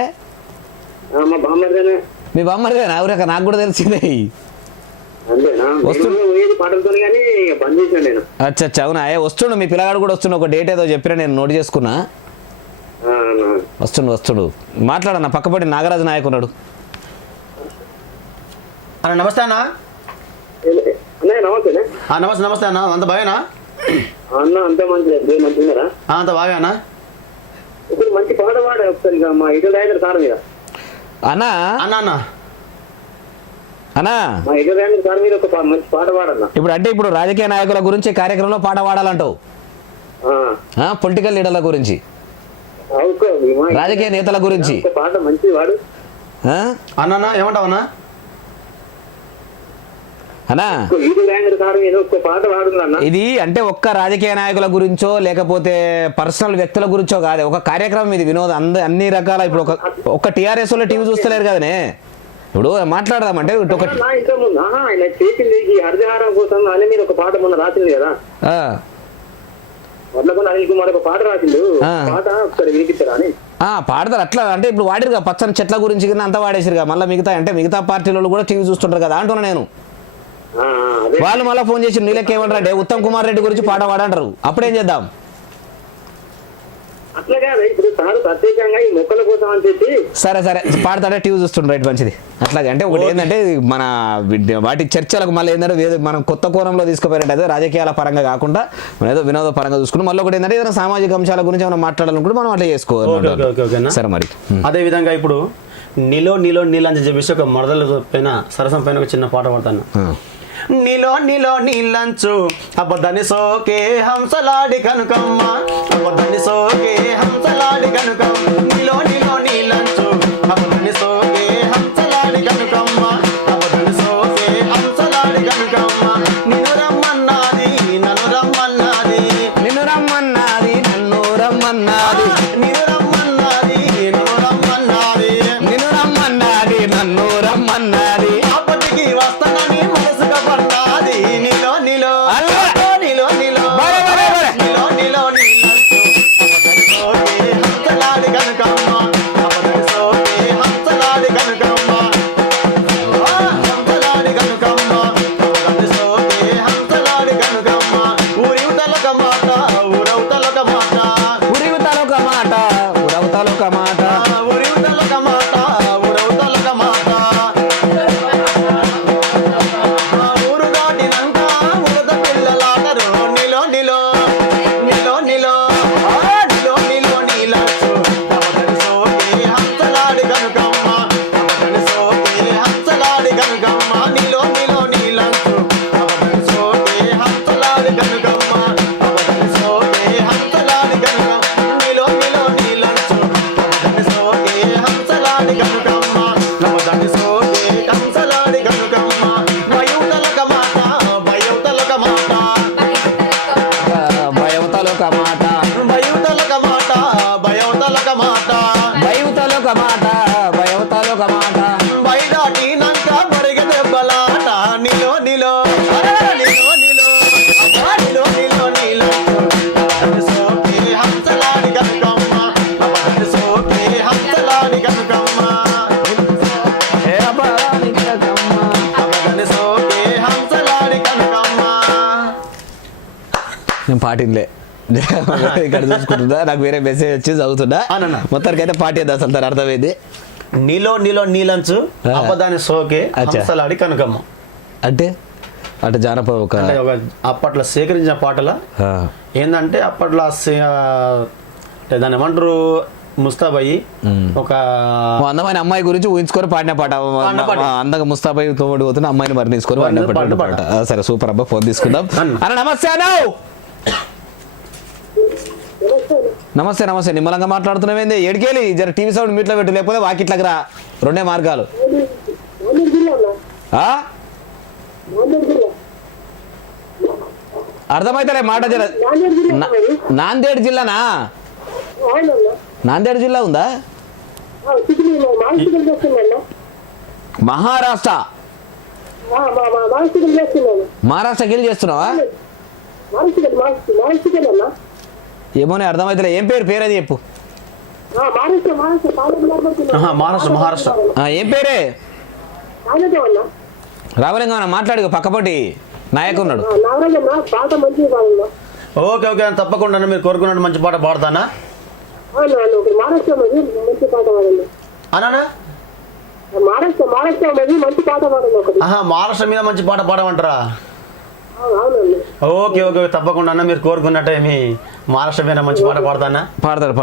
మా బామ్మర్దేనే. మీ బామ్మరిదేనా? ఎవరక నాకు కూడా తెలిసిందే. అంతేనా? పోయేది పాటలతో కానీ బంద్ చేశాను నేను. అచ్చా, అవునా? వస్తుండు మీ పిల్లగాడు కూడా వస్తుండు. ఒక డేట్ ఏదో చెప్పినా, నేను నోట్ చేసుకున్నా. వస్తుండు మాట్లాడన్నా. పక్కపడి నాగరాజు నాయక్ ఉన్నాడు. అన్న నమస్తే అన్న. అన్నయ్య నమస్తేనే. నమస్తే నమస్తే అన్న. అంత బాగానా అన్న? అంతే మంచిది, మంచిగా అంత బాగా అన్న. ఇప్పుడు మంచి పాట పాడే ఒకసారి ఇక మా ఇటు రాయగర్ సార్ మీద. అన్నా అన్న అన్న అన్నా మా ఇటు రాయగర్ సార్ మీద ఒక మంచి పాట పాడన్నా. ఇప్పుడు రాజకీయ నాయకుల గురించి కార్యక్రమంలో పాట పాడాలంటావు, పొలిటికల్ లీడర్ల గురించి, రాజకీయ నేతల గురించి పాట మంచి వాడు. అన్న ఏమంటావు అన్న? అన్నా ఈడు ర్యాంకర్ సార్ ఏదో ఒక్క పాట పాడుతున్నా ఇది అంటే ఒక్క రాజకీయ నాయకుల గురించో లేకపోతే పర్సనల్ వ్యక్తుల గురించో కాదు, ఒక కార్యక్రమం ఇది వినోదం. అన్ని రకాల ఇప్పుడు ఒక టీఆర్ఎస్ లో టీవీ చూస్తలేరు కదనే. ఇప్పుడు మాట్లాడదామంటే ఒక ఇంతకుముందు ఆయన చేసింది ఈ హరిజహారం కోసం ఆయన మీద ఒక పాట మొన్న రాసింది కదా, వడ్లకొండ అనిల్ కుమార్ ఒక పాట రాసిండు. పాట ఒకసారి వినిపిస్తారా అని. పాడతారు అట్లా. అంటే ఇప్పుడు వాడిరుగా పచ్చని చెట్ల గురించి కింద అంతా వాడేసిరుగా. మళ్ళీ మిగతా పార్టీలు కూడా టీవీ చూస్తుంటారు కదా అంటున్నా నేను. వాళ్ళు మళ్ళీ ఫోన్ చేసి నీళ్ళకి ఏమంటారు అంటే ఉత్తమ్ కుమార్ రెడ్డి గురించి పాట పాడంటారు. అప్పుడేం చేద్దాం? అట్లా కాదు, ఇప్పుడు సార్ ప్రత్యేకంగా ఈ మొక్కల కోసం అని చెప్పి సరే పాడతాడే టీవీ చూస్తుండ్రు, రైట్, మంచిది. అట్లాగే అంటే ఒకటి ఏంటంటే మన వాటి చర్చలకు మళ్ళీ ఏంటంటే మనం కొత్త కోణంలో తీసుకుపోయినట్టు అయితే రాజకీయాల పరంగా కాకుండా మనం ఏదో వినోద పరంగా చూసుకుని మళ్ళీ ఒకటి ఏంటంటే ఏదైనా సామాజిక అంశాల గురించి మనం మాట్లాడాలనుకుంటే మనం అట్లా చేసుకోవాలి. సరే మరి అదే విధంగా ఇప్పుడు నీలో అని చెప్పేసి ఒక మరదల పైన సరసం పైన ఒక చిన్న పాట పాడతాను. నీలో నీలంచు అబద్ధాన్ని సోకే హంసలాడి కనుకమ్మ, అబద్ధాన్ని సోకే హంసలాడి కనుకమ్మ. నీలో నీలంచు అబద్ధాన్ని సోకే హంసలాడి కనుకమ్మ, అబద్ధాన్ని సోకే హంసలాడి కనుకమ్మ. నిన్ను రమ్మన్నది నన్ను రమ్మన్నది, నిన్ను రమ్మన్నది నన్ను రమ్మన్నది, నిన్ను రమ్మన్నది నన్ను రమ్మన్నది, నిన్ను రమ్మన్నది నన్ను రమ్మన్నది. అప్పటికి వస్తానని మనసుగా పడ్డాది. నీలో నీలో అల్లా. నీలో నీలో బరే, బరే, బరే. నీలో నీలో నీలంచు అబద్ధాన్ని సోకే హంసలాడి కనుకమ్మ, అబద్ధాన్ని సోకే హంసలాడి కనుకమ్మ. హంసలాడి కనుకమ్మ, అబద్ధాన్ని సోకే హంసలాడి కనుకమ్మ. ఊరివతలొక మాట ఊరవతలొక మాట, ఉరిగుతాలొక మాట ఉరవతాలొక మాట, ఊరివతలొక మాట ఊరవతలొక మాట. ఊరు దాటినాక ఉడత పిల్లలాటరు. నీలో నీలో నీలంచు అబద్ధాన్ని సోకే హంసలాడి కనుకమ్మ, అబద్ధాన్ని సోకే హంసలాడి కనుకమ్మ. నీలో నీలంచు అబద్ధాన్ని సోకే హంసలాడి కనుకమ్మ, అబద్ధాన్ని సోకే హంసలాడి కనుకమ్మ. నీలో నీలంచు అబద్ధాన్ని సోకే హంసలాడి కనుకమ్మ, అబద్ధాన్ని సోకే హంసలాడి కనుకమ్మ. భయవతలొక మాట భయవతలొక మాట, భయవతలొక మాట భయవతలొక మాట భయవతలొక మాట. భయవతలొక మాట భయవతలొక మాట. బయదాటినాక మరిగ దెబ్బలాట. నీలో నీలో అబద్ధాన్ని సోకే హంసలాడి కనుకమ్మ, అబద్ధాన్ని సోకే హంసలాడి కనుకమ్మ, ఏ అపరానికి రకమ్మ. అబద్ధాన్ని సోకే హంసలాడి కనుకమ్మ. నేను పాటిన్లే ఇక్కడ చూసుకుంటుందా, నాకు వేరే మెసేజ్ వచ్చి చదువుతుందా. అవునన్నా. మొత్తానికి అయితే పార్టీ అది అసలు దాని అర్థమైంది. నీలో నీలంచు అబద్ధాన్ని సోకే అచ్చా. హంసలాడి కనుకమ్మ అంటే అంటే జానపద ఒక అంటే ఒక అప్పట్లో సేకరించిన పాటల ఆ, ఏంటంటే అప్పట్లో దాన్ని ఏమంటారు ముస్తాబయ్యి ఒక ఓ అందమైన అమ్మాయి గురించి ఊహించుకొని పాడిన పాట. పాడిన పాట. అందంగా ముస్తాబాయి తోడు పోతున్న అమ్మాయిని వర్ణించుకొని పాడిన పాడిన పాట. పాట. సరే సూపర్ అబ్బా, ఫోన్ తీసుకుందాం. అన్న నమస్తే అన్న. నమస్తే నమస్తే, నిమ్మలంగా మాట్లాడుతున్నావేంది? ఎడికెళ్ళి జర టీవీ సౌండ్ మీట్లో పెట్టు, లేకపోతే వాకిట్లకి రా. రెండే మార్గాలు. ఆ? అర్థమైతలే మాట జర. నాందేడ్ జిల్లానా? నాందేడ్ జిల్లా ఉందా? మహారాష్ట్ర. మహారాష్ట్రకి వెళ్ళి చేస్తున్నావా? ఏమోనే అర్థమైతలే. ఏం పేరు అది చెప్పు. మహారాష్ట్ర ఏం పేరే? రామలింగం మాట్లాడు, పక్కపొంటి నాయకు ఉన్నాడు. ఓకే ఓకే తప్పకుండా మీరు కోరుకున్నట్టు మంచి పాట పాడతానా అనా? మహారాష్ట్ర మీద మంచి పాట పాడమంటారా? ఓకే ఓకే తప్పకుండా అన్న మీరు కోరుకున్నట్టే మీ మహారాష్ట్ర మీద మంచి పాట పాడతానా? పాడతాడు.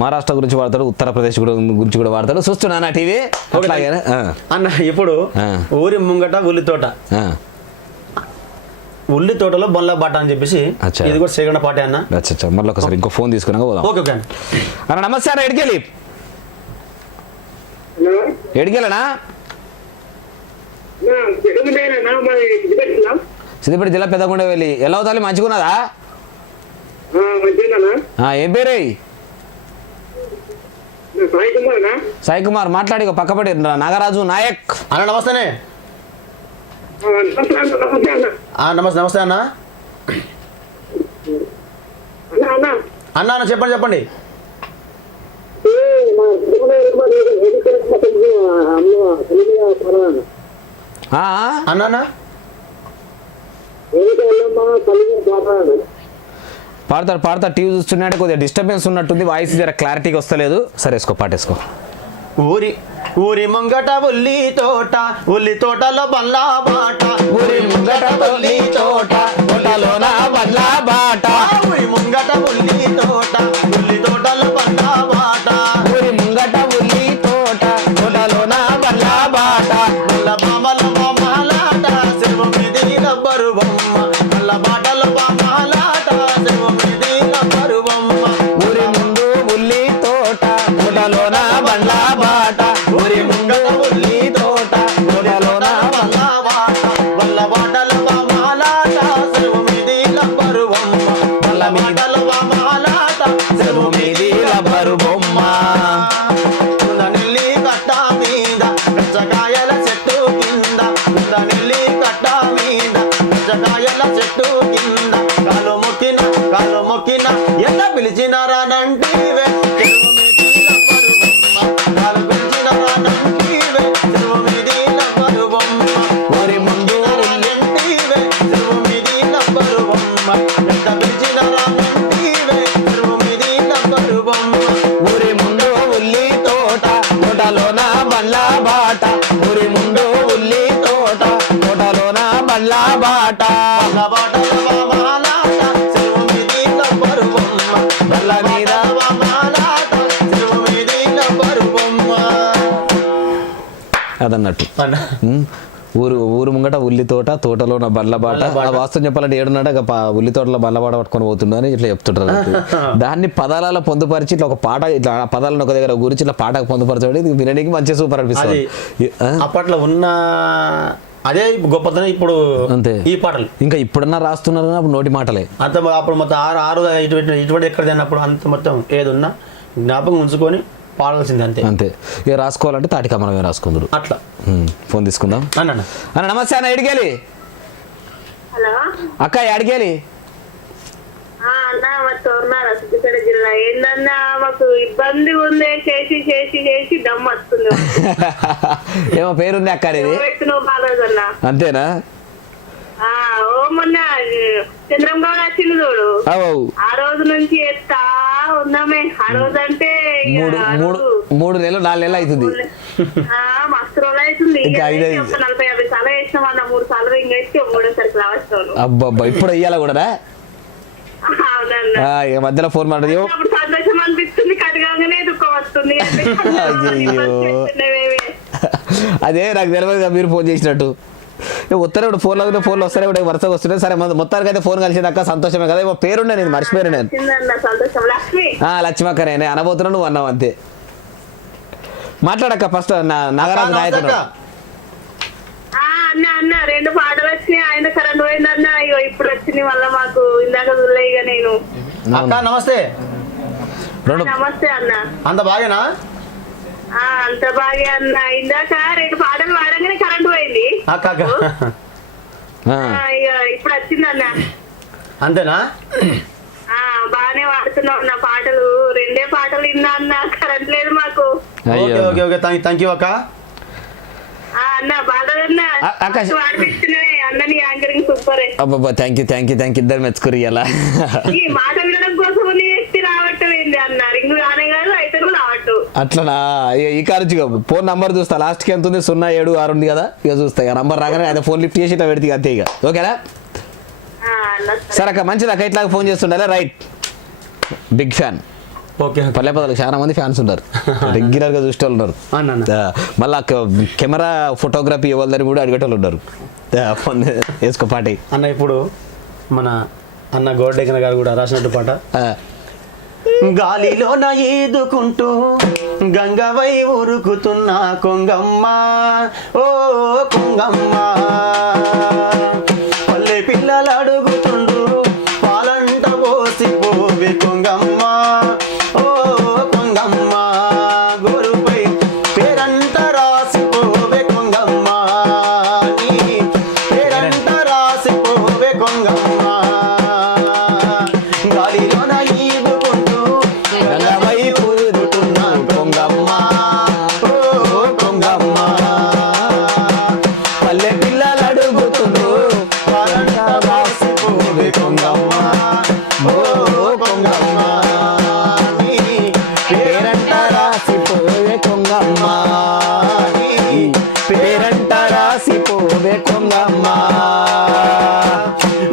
మహారాష్ట్ర గురించి పాడతాడు, ఉత్తరప్రదేశ్ గురించి కూడా పాడతాడు. చూస్తున్నా టీవీ. అన్న ఇప్పుడు ఊరి ముంగట ఉల్లి తోట, ఉల్లి తోటలో బొల్ల బాట అని చెప్పేసి ఇది కూడా సేకరణ పాటే అన్న. మళ్ళీ ఒకసారి ఇంకో ఫోన్ తీసుకున్నాక పోదాం. ఓకే ఓకే అన్న నమస్తే అన్న. ఎడికెళ్ళనా? జగముండేనా మరి సిద్ధిపేటనా సిద్దిపేట జిల్లా పెద్దగుండ వెళ్ళి ఎలా అవుతాలి మంచిగున్నదా మంచిగా ఏం పేరు సాయి కుమార్నా సాయి కుమార్ మాట్లాడి పక్కపడి నాగరాజు నాయక్. అన్న నమస్తేనే. నమస్తే అన్న నమస్తే అన్న. అన్న అన్న అన్న చెప్పండి చెప్పండి. అన్న అన్న పాడతాడు టీవీ చూస్తున్నాడు, కొద్దిగా డిస్టర్బెన్స్ ఉన్నట్టుంది, వాయిస్ జర క్లారిటీగా వస్తలేదు. సరే వేసుకో, పాటేసుకో. ఊరి ముంగట ఉల్లి తోటలో బల్లా బాట. ఊరి ముంగట ఉల్లి తోట, తోటలోన బల్లా బాట. ఊరి ముంగట ఉల్లి తోటలో బల్లా బాట. ఊరి ముంగట ఉల్లి తోట, తోటలోన బల్లా బాట. మల్ల బామల బామలాట, సెలవు మీది రబ్బరు బొమ్మ. మల్ల బాటల బామలాట, సెలవు మీది రబ్బరు బొమ్మ. ఊరి ముందు ఉల్లి తోట, తోటలోన బల్లా బాట. ఊరి ముందు ఉల్లి తోట, తోటలోన బల్లా బాట. వల్ల బాటల బామలాట, సెలవు మీది రబ్బరు బొమ్మ. వల్ల బాటల బామలాట, సెలవు మీది రబ్బరు బొమ్మ. నెల్లి కట్ట మీద కచ్చకాయల చెట్టు కింద. నెల్లి కట్ట మీద కచ్చకాయల చెట్టు కింద. కాలు మొక్కిన ఎంత పిలిచినారానంటివే, చెరువు మీది రబ్బరు బొమ్మ. కాలు పిలిచినారానంటివే, చెరువు మీది రబ్బరు బొమ్మ. ఊరి ముందు పిలిచినారానంటివే, చెరువు మీది రబ్బరు బొమ్మ. ఎంత పిలిచినారానంటివే, చెరువు మీది రబ్బరు బొమ్మ. ఊరి ముందు ఉల్లి తోట, తోటలోన బల్లా బాట. ఊరి ముందు ఉల్లి తోట, తోటలోన బల్లా బాట. బల్ల బాటల బామలాట, చెరువు మీది రబ్బరు బొమ్మ. బల్ల మీద బామలాట, చెరువు మీది రబ్బరు బొమ్మ. అదన్నట్టు. అన్న ఊరు ముంగట ఉల్లి తోట, తోటలోన బల్ల బాట. ఆ వాస్తవం చెప్పాలంటే ఏడున్నాడు ఉల్లి తోటలో బల్లబాట పట్టుకొని పోతుండ అని ఇట్లా చెప్తుంటారు అన్నట్టు. దాన్ని పదాలలో పొందుపరిచి ఇట్లా ఒక పాట, ఇట్లా ఆ పదాలను ఒక దగ్గర గురించి ఇట్లా పాటకు పొందుపరచబడి ఇది వినడానికి మంచి సూపర్ అనిపిస్తుంది. అప్పట్లో ఉన్న అదే గొప్పతనం ఇప్పుడు అంతే. ఈ పాటలు ఇంకా ఇప్పుడన్నా రాస్తున్నారు కానీ అప్పుడు నోటి మాటలే. అంత అప్పుడు మొత్తం ఆరు ఇటువంటి ఎక్కడ తిన్నప్పుడు అంత మొత్తం ఏది ఉన్నా జ్ఞాపకం ఉంచుకొని పాడాల్సింది అంతే. అంతే. ఇక రాసుకోవాలంటే తాటి కమలమే రాసుకుందరు. అట్లా ఫోన్ తీసుకుందాం. అన్న నమస్తే అన్న, ఎడికేలి హలో అక్క, ఎడికేలి అన్న మా తోర్నారా సిద్దిపేట జిల్లా. ఏందన్నా మాకు ఇబ్బంది ఉంది, చేసి దమ్ వస్తుంది. ఏమో పేరుంది అక్క ఇది, బాగాదన్నా. అంతేనా? ఓ మొన్న చంద్రం గౌడ వచ్చింది చూడు, ఆ రోజు నుంచి ఎత్తా ఉన్నామే. ఆ రోజు అంటే 3 నెలలు 4 నెలలు అవుతుంది. మస్తు రోజులు అవుతుంది. ఇంకా 40-50 సార్లు వేసినాం అన్న, 3 సార్లు ఇంకా వేస్తే 3వ రావచ్చు. అబ్బబ్బా, ఇప్పుడు వెయ్యాల కూడా అవునన్నా. మధ్యలో ఫోన్ మాట్లాడి అప్పుడు సంతోషం అనిపిస్తుంది, కడగానే దుఃఖం వస్తుంది. అదే నాకు తెలియదు మీరు ఫోన్ చేసినట్టు. వస్తారే ఇప్పుడు ఫోన్లో వస్తారే ఇప్పుడు వరుసగా వస్తున్నాయి. సరే మొత్తానికి అయితే ఫోన్ కలిసింది అక్క, సంతోషమే కదా. ఏమో పేరుండే, నేను మర్చిపోయాను. నేను లక్ష్మక్కనే అనబోతున్నా, నువ్వు అన్నావు అంతే. మాట్లాడక్క ఫస్ట్. నాగరాజు నాయకుడు అన్న 2 పాటలు వచ్చినాయి. ఆయన కరెంట్ పోయిందన్న, అయ్యో ఇప్పుడు వచ్చినాయి మళ్ళీ మాకు. ఇందాక చూడలేక నేను. అక్క నమస్తే. నమస్తే అన్న. అంత బాగేనా? అంత బాగా అన్న. ఇందాక 2 పాటలు వాడంగానే కరెంట్ పోయింది. ఇక ఇప్పుడు వచ్చింది అన్న. అంతేనా? బాగానే వాడుతున్నావు అన్న పాటలు. 2 పాటలు విన్నా అన్న, కరెంట్ లేదు మాకు. థ్యాంక్ యూ అక్క. అన్న బాలన్న అన్నని యాంకరింగ్ సూపర్. అబ్బా థ్యాంక్ యూ ఇద్దరు మెచ్చుకురు. ఇలా ఈ మాట వినడం కోసం రావట్లేదు అన్న, రింగ్ రానే కాదు అయితే రావట్టు. అట్లనా? ఈ కారు ఫోన్ నంబర్ చూస్తా, లాస్ట్ కి ఎంత ఉంది? 07 ఉంది కదా, ఇక చూస్తా. ఇక నంబర్ రాగానే అదే ఫోన్ లిఫ్ట్ చేసి ఇట్లా పెడితే అంతే. ఇక ఓకేనా? సరే అక్క, మంచిది అక్క. ఇట్లాగా ఫోన్ చేస్తుండాలి. Right, big fan. పల్లెపదలకు చాలా మంది ఫ్యాన్స్ ఉంటారు, రెగ్యులర్ గా చూసే వాళ్ళు ఉన్నారు. మళ్ళా కెమెరా ఫోటోగ్రఫీ ఇవ్వాలని కూడా అడిగేటోళ్ళు ఉన్నారు. వేసుకో పాట అన్న. ఇప్పుడు మన అన్న గోడెక్కన గారు కూడా రాసినట్టు పాట. గాలిలోన ఈదుకుంటూ గంగవై ఉరుకుతున్న కొంగమ్మ, ఓ కొంగమ్మ పల్లె పిల్లలు అడుగుతుండ్రు పాలంట పోసి పోవే కొంగమ్మ ఓ కొంగమ్మ గోరుపై పేరంట రాసి పోవే కొంగమ్మ నీ పేరంట రాసి పోవే కొంగమ్మ గాలిలోన ఈదుకుంటూ గంగవై పూరుతున్నా కొంగమ్మ ఓ కొంగమ్మ పల్లె పిల్లలు అడుగుతుండ్రు పాలంట రాసి పోవే కొంగమ్మ ఓ కొంగమ్మ నీ పేరంట రాసి పోవే కొంగమ్మ నీ పేరంట రాసి పోవే కొంగమ్మ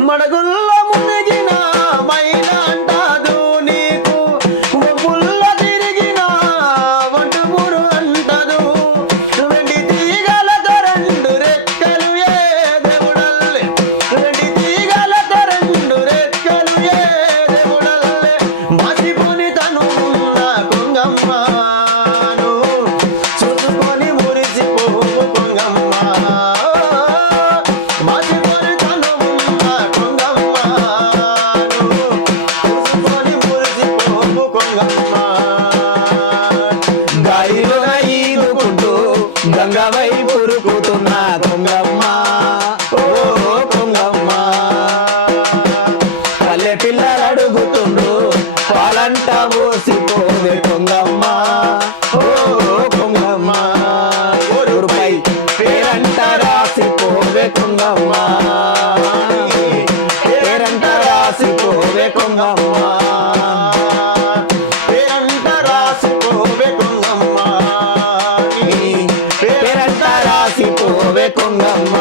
మడగుల్ల మునిగిన మైల అంటాదు నీకు ఒప్పుల్ల తిరిగిన వంటుమురు అంటదు వెండి తీగలతో రెండు రెక్కలు ఏ దేవుడల్లే వెండి తీగలతో రెండు రెక్కలు ఏ దేవుడల్లే మాసిపోని తను కొంగమ్మ చూసుకొని మురిసిపోవు కొంగమ్మ మాసిపోని తను కొంగమ్మ చూసుకొని మురిసిపోవు కొంగమ్మ గాలిలో ఈదుకుంటూ గంగవై పురుకుతున్న కొంగమ్మ ఓ కొంగమ్మ పల్లె పిల్లలు అడుగుతుండ్రు పాలంట పోసిపోవే కొంగమ్మ ఓ కొంగమ్మ ఊరుపై పేరంట రాసిపోవే కొంగమ్మ పేరంట రాసిపోవే కొంగమ్మ పేరంట రాసిపోవే కొంగమ్మ పేరంట రాసిపోవే కొంగమ్మ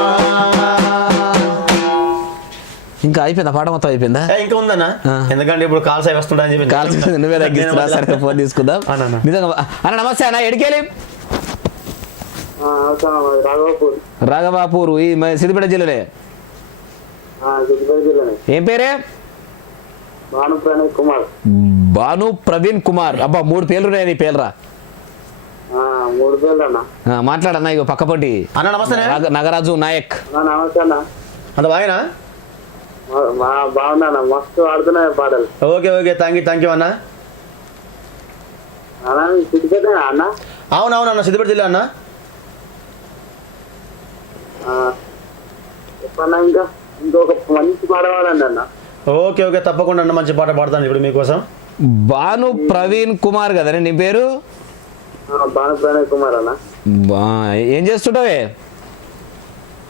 ఇంకా అయిపోయిందా పాట మొత్తం అయిపోయిందా ఇంకా ఉందన్నా ఎందుకంటే ఇప్పుడు కాల్స్ అవి వస్తుంటాయని చెప్పి కాల్ నువ్వే తగ్గిస్తున్నా సరే ఫోన్ తీసుకుందాం అన్న. నిజంగా అన్న నమస్తే అన్న ఎడికెళ్ళి రాఘవపూర్ రాఘవాపూర్ ఈ సిద్దిపేట జిల్లాలే సిద్దిపేట జిల్లానే. ఏం పేరే భాను ప్రణయ్ కుమార్. భాను ప్రవీణ్ కుమార్ అబ్బా 3 పేర్లు ఉన్నాయి నీ పేర్రా 3 పేర్లు అన్న. మాట్లాడన్నా ఇగో పక్కపొంటి అన్న నమస్తే నగరాజు నాయక్ నమస్తే అన్న. అంత బాగానా బాగున్నా అన్న, మస్తు ఆడుతున్నాయి పాటలు. ఓకే ఓకే థ్యాంక్ యూ అన్న అన్న సిద్దిపేట అన్న. అవునవునన్న సిద్దిపేట జిల్లా అన్న చెప్పన్నా ఇంకా ఇంకొక మంచి పాట పాడండి అన్న. ఓకే తప్పకుండా అన్న మంచి పాట పాడతాను ఇప్పుడు మీకోసం. భాను ప్రవీణ్ కుమార్ కదండి నీ పేరు? భాను ప్రణయ్ కుమార్ అన్న. ఏం చేస్తుంటావే?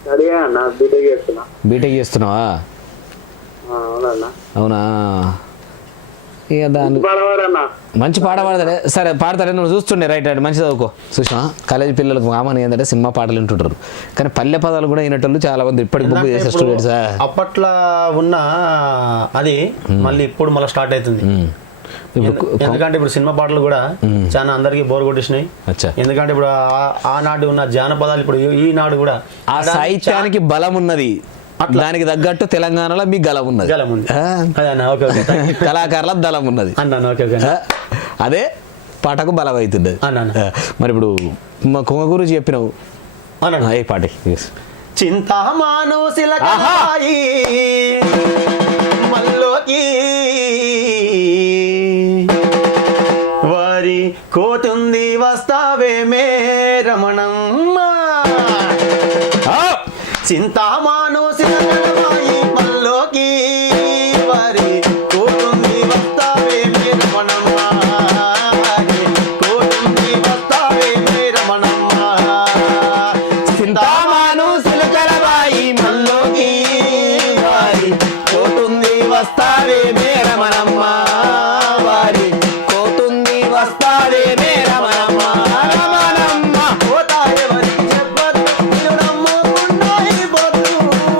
స్టడీ అన్న, బీటెక్ చేస్తున్నా. బీటెక్ చేస్తున్నావా? అవునన్నా. అవునా, ఇక దాని పాడవారన్నా మంచి పాట పాడతాడే. సరే పాడతాడే, నువ్వు చూస్తుండే రైట్ మంచి చదువుకో. చూసినా కాలేజీ పిల్లలకు కామన్ ఏంటంటే సినిమా పాటలు వింటుంటారు, కానీ పల్లె పదాలు కూడా వినేటోళ్ళు చాలా మంది ఇప్పటికి బుక్ చేసే స్టూడెంట్స్. అప్పట్లో ఉన్న అది మళ్ళీ ఇప్పుడు మళ్ళీ స్టార్ట్ అవుతుంది. ఎందుకంటే ఇప్పుడు సినిమా పాటలు కూడా చాలా అందరికి బోర్ కొట్టేసినాయి. ఎందుకంటే ఇప్పుడు ఆనాడు ఉన్న జానపదాలు ఇప్పుడు ఈనాడు కూడా ఆ సాహిత్యానికి బలం ఉన్నది, దానికి తగ్గట్టు తెలంగాణలో మీ గలం ఉన్నది, కళాకారుల దళం ఉన్నది, అదే పాటకు బలం అవుతుంది. మరి ఇప్పుడు మా కుంగ గురించి చెప్పినావు ఏ పాట? చింతామాను సిలకాయి మల్లోకి వారి కోతుంది వస్తావే మే రమణమ్మ. చింతామాను సిలకాయి మల్లోకి వారి కోతుంది వస్తావే మే రమణమ్మ. కోతుంది వస్తావే మే రమణమ్మ. చింతామాను సిలకలబాయి మల్లోకి వారి కోతుంది వస్తావే మే రమణమ్మ. వారి కోతుంది వస్తావే మే రమణమ్మ. రమణమ్మ పోతాయవరికి చెప్పొద్దు నిన్ను నమ్ముకున్నాయి పొద్దు.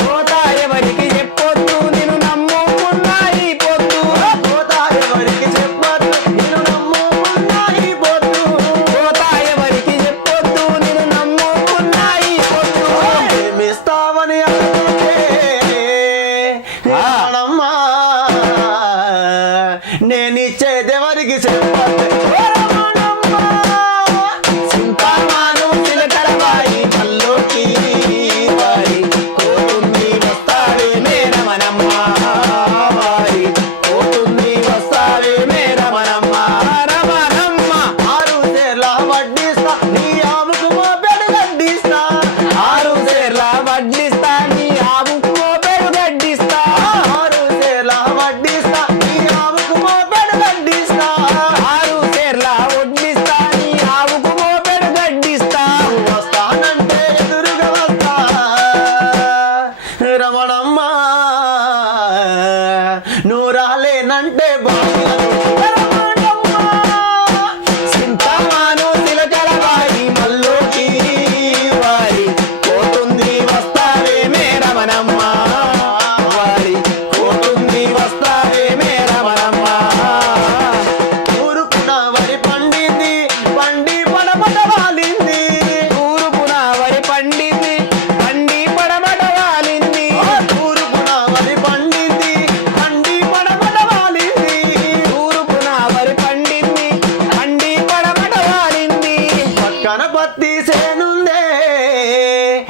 పోతాయవరికి చెప్పొద్దు నిన్ను నమ్ముకున్నాయి పొద్దు. పోతాయవరికి చెప్పొద్దు నిన్ను నమ్ముకున్నాయి పొద్దు. పోతాయవరికి చెప్పొద్దు నిన్ను నమ్ముకున్నాయి పొద్దు. ప్రేమిస్తావని అనుకుంటే రమణమ్మ, నేనిచ్చేదెవరికి చెప్పొద్దు రమణమ్మ. చింతామాను సిలకలబాయి మల్లోకి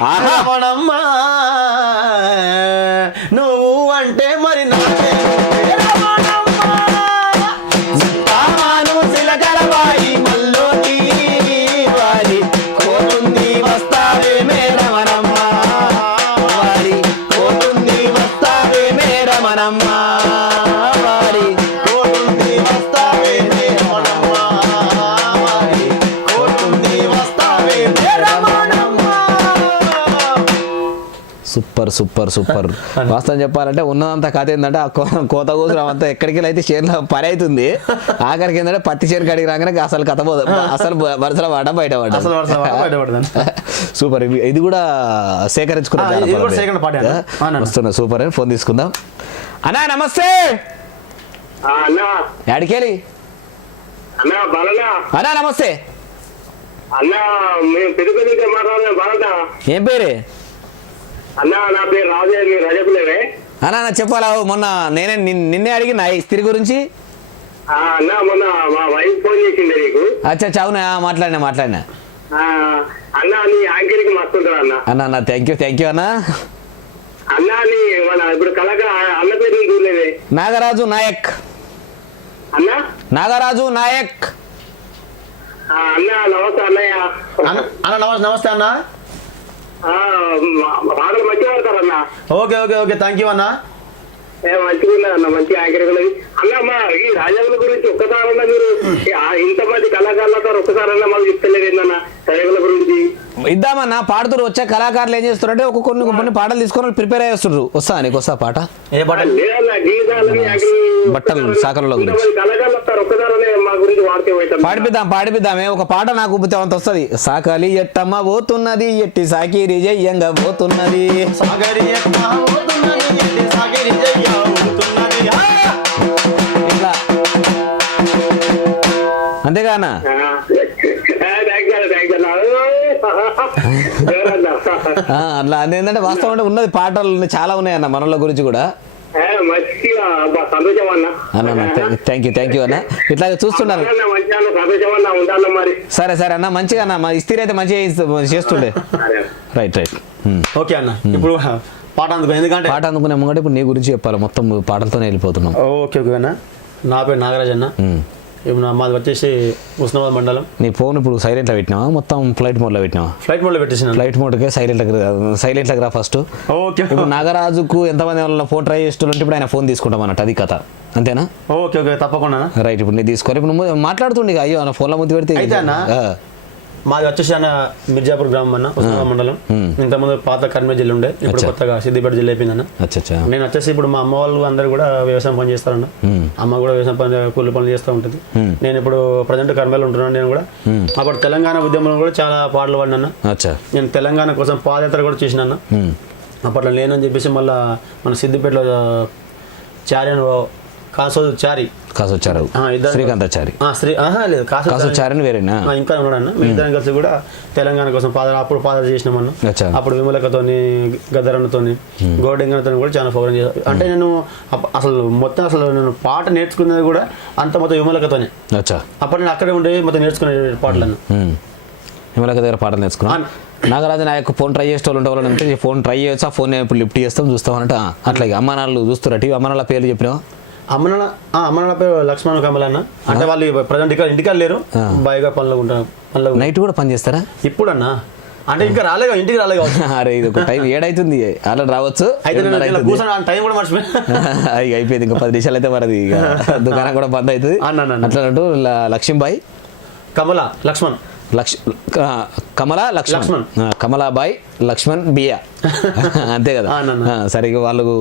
ఆహా. రమణమ్మ నువ్వు అంటే మరి నాకే రమణమ్మ తామాను సిలకలబాయి మల్లోకి వారి కోటుంది వస్తావే మే రమణమ్మ వారి కోటుంది వస్తావే మే రమణమ్మ వారి కోటుంది వస్తావే నే రమణమ్మ వారి కోటుంది వస్తావే నే రమణమ్మ. సూపర్ సూపర్ సూపర్ వాస్తవం చెప్పాలంటే ఉన్నదంతా కథ ఏంటంటే ఆ కోత కూసురం అంతా ఎక్కడికి అయితే చేనులో పని అవుతుంది ఆఖరికి ఏంటంటే పత్తి చేను కాడికి రాగానే అసలు కథ పోదు అసలు వరుసల వాట బయట అసలు వరుస బయటపడతాను. సూపర్ ఇది కూడా ఇది కూడా second part సేకరించుకున్నా అన్న. అవునన్న. వస్తున్నా సూపర్ అని ఫోన్ తీసుకుందాం అన్నా నమస్తే అన్నా యాడికేలి అన్నా బాలనా అన్నా నమస్తే అన్నా మేము పెద్ద మాట్లాడదాం బాలనా ఏం పేరే అన్నా నా పేరు రాజే మీరు రజకులేవే అన్నా నా చెప్పాలా మొన్న నేనే నిన్నే అడిగిన ఈ స్త్రీ గురించి అన్నా మొన్న మా వైఫ్ ఫోన్ చేసిండే నీకు అచ్చా చావునా మాట్లాడినా అన్నా నీ యాంకరింగ్ మస్తుంటాడు అన్న అన్నా థ్యాంక్ యూ అన్నా అన్నా నీ మన ఇప్పుడు అన్న పేరు చూడలేదే నాగరాజు నాయక్ అన్నా నాగరాజు నాయక్ అన్న నమస్తే అన్నయ్య అన్న నమస్తే అన్న. పాటలు మంచిగా పడతారన్నా ఓకే థ్యాంక్ యూ అన్న. మంచిగా ఉన్నదన్న మంచి యాంకరింగ్ ఉన్నది అన్న మా ఈ రాజాల గురించి ఒక్కసారన్నా మీరు ఇంతమంది కళాకారులతో ఒక్కసారన్నా మాకు చెప్తలేదు ఏందన్న రాజాల గురించి ఇద్దామన్నా పాడుతున్నారు వచ్చే కళాకారులు ఏం చేస్తున్నారంటే కొన్ని పాటలు తీసుకొని ప్రిపేర్ అయ్యేస్తున్నారు నీకు వస్తా పాట ఏ పాట? లేదన్న గీతాలని బట్టలు సాకరుల గురించి కళాకారులు వస్తారు ఒక్కసారనే మా గురించి వాడితే పోతాం పాడిపిద్దామే ఒక పాట నాకు అంత వస్తుంది సాకలి ఎట్టమ్మ పోతున్నది ఎట్టి సాకిరి జయ్యంగా పోతున్నది సాగరి ఎట్లా అవుతున్నది, ఎట్టి సాగరి జయ్య అవుతున్నది. ఇట్లా అంతేగానా అట్లా అదేంటంటే వాస్తవం అంటే ఉన్నది పాటలు చాలా ఉన్నాయన్న మనల గురించి కూడా మంచిగా సంతోషం అన్న అన్న థ్యాంక్ యూ అన్న ఇట్లా చూస్తున్నారు మంచిగా సంతోషం అన్న ఉండాలి మరి సరే అన్న మంచిగా అన్న మా ఇస్త్రీ అయితే మంచిగా చేస్తుండే రైట్ ఓకే అన్న ఇప్పుడు పాట అందుకో ఎందుకంటే పాట అందుకునే ముంగట ఇప్పుడు నీ గురించి చెప్పాలి మొత్తం పాటలతోనే వెళ్ళిపోతున్నాం ఓకే అన్న. నా పేరు నాగరాజ్ అన్న. ఇప్పుడు మాది వచ్చేసి ఉస్నాబాద్ మండలం. నీ ఫోన్ ఇప్పుడు సైలెంట్లో పెట్టినావా మొత్తం ఫ్లైట్ మోడ్లో పెట్టినావా ఫ్లైట్ మోడ్లో పెట్టేసిన. ఫ్లైట్ మోడ్కే సైలెంట్లోకి రా ఫస్ట్. ఓకే ఇప్పుడు నాగరాజుకు ఎంతమంది వాళ్ళ ఫోన్ ట్రై చేస్తుంటే ఇప్పుడు ఆయన ఫోన్ తీసుకుంటాం అన్నట్టు అది కథ అంతేనా ఓకే తప్పకుండా రైట్ ఇప్పుడు నేను తీసుకోవాలి ఇప్పుడు నువ్వు మాట్లాడుతుండే అయ్యో అన్న ఫోన్లో ముద్దు పెడితే అయితే అన్న మాది వచ్చేసి అన్న మిర్జాపూర్ గ్రామం అన్న ఉస్నాబాద్ మండలం. ఇంతకుముందు పాత కర్నూలు జిల్లా ఉండే ఇప్పుడు కొత్తగా సిద్దిపేట జిల్లా అయిపోయిందన్న. నేను వచ్చేసి ఇప్పుడు మా అమ్మ వాళ్ళు అందరు కూడా వ్యవసాయం పని చేస్తారన్న. అమ్మ కూడా వ్యవసాయం పని కూలి పనులు చేస్తూ ఉంటుంది. నేను ఇప్పుడు ప్రజెంట్ కర్నూలు ఉంటున్నాను. నేను కూడా అప్పుడు తెలంగాణ ఉద్యమంలో కూడా చాలా పాటలు పాడినా. నేను తెలంగాణ కోసం పాదయాత్ర కూడా చేసిన. అప్పట్లో లేనని చెప్పేసి మళ్ళీ మన సిద్దిపేటలో చారి అని కాసోచారి శ్రీకాంతాచారి లేదు కాసోచారి వేరేనా ఇంకా ఉన్నాడన్న. ఇద్దరం కలిసి కూడా తెలంగాణ కోసం అప్పుడు పాదయాత్ర చేసినామన్న. అప్పుడు విమలకతోని గద్దరన్నతోని గోడెంగనతో కూడా చాలా ప్రోగ్రామ్ చేశాను. అంటే నేను అసలు నేను పాట నేర్చుకున్నది కూడా అంత మొత్తం విమలకతోనే. అప్పుడు నేను అక్కడే ఉండే మొత్తం నేర్చుకునే పాటలను విమలక దగ్గర పాటలు నేర్చుకున్నాను. నాగరాజు నా యొక్క ఫోన్ ట్రై చేసే వాళ్ళు ఉంటే ఫోన్ ట్రై చేయొచ్చు ఆ ఫోన్ ఇప్పుడు లిఫ్ట్ చేస్తాం చూస్తామంటే అట్లాగే అమ్మ నాన్నలు చూస్తున్నారు టీవీ అమ్మ నాన్న పేర్లు చెప్పినావా అమ్మనాన్న పేరు లక్ష్మణ్ కమల్ అన్న. అంటే వాళ్ళు ప్రజెంట్ ఇంటికి లేరు బాయిగా పనులు ఉంటారు. నైట్ కూడా పని చేస్తారా ఇప్పుడు అన్న? అంటే ఇంకా రాలేదు ఇంటికి రాలేదు. అరే ఇది ఒక టైం ఏడైతుంది అలా రావచ్చు టైం కూడా మర్చిపోయి అయిపోయింది ఇంకా 10 నిమిషాలు అయితే మరది దుకాణం కూడా బంద్ అవుతుంది అట్లా లక్ష్మీబాయి లక్ష్మణ్ కమలాబాయ్ లక్ష్మణ్ బియా అంతే కదా సరే వాళ్ళకు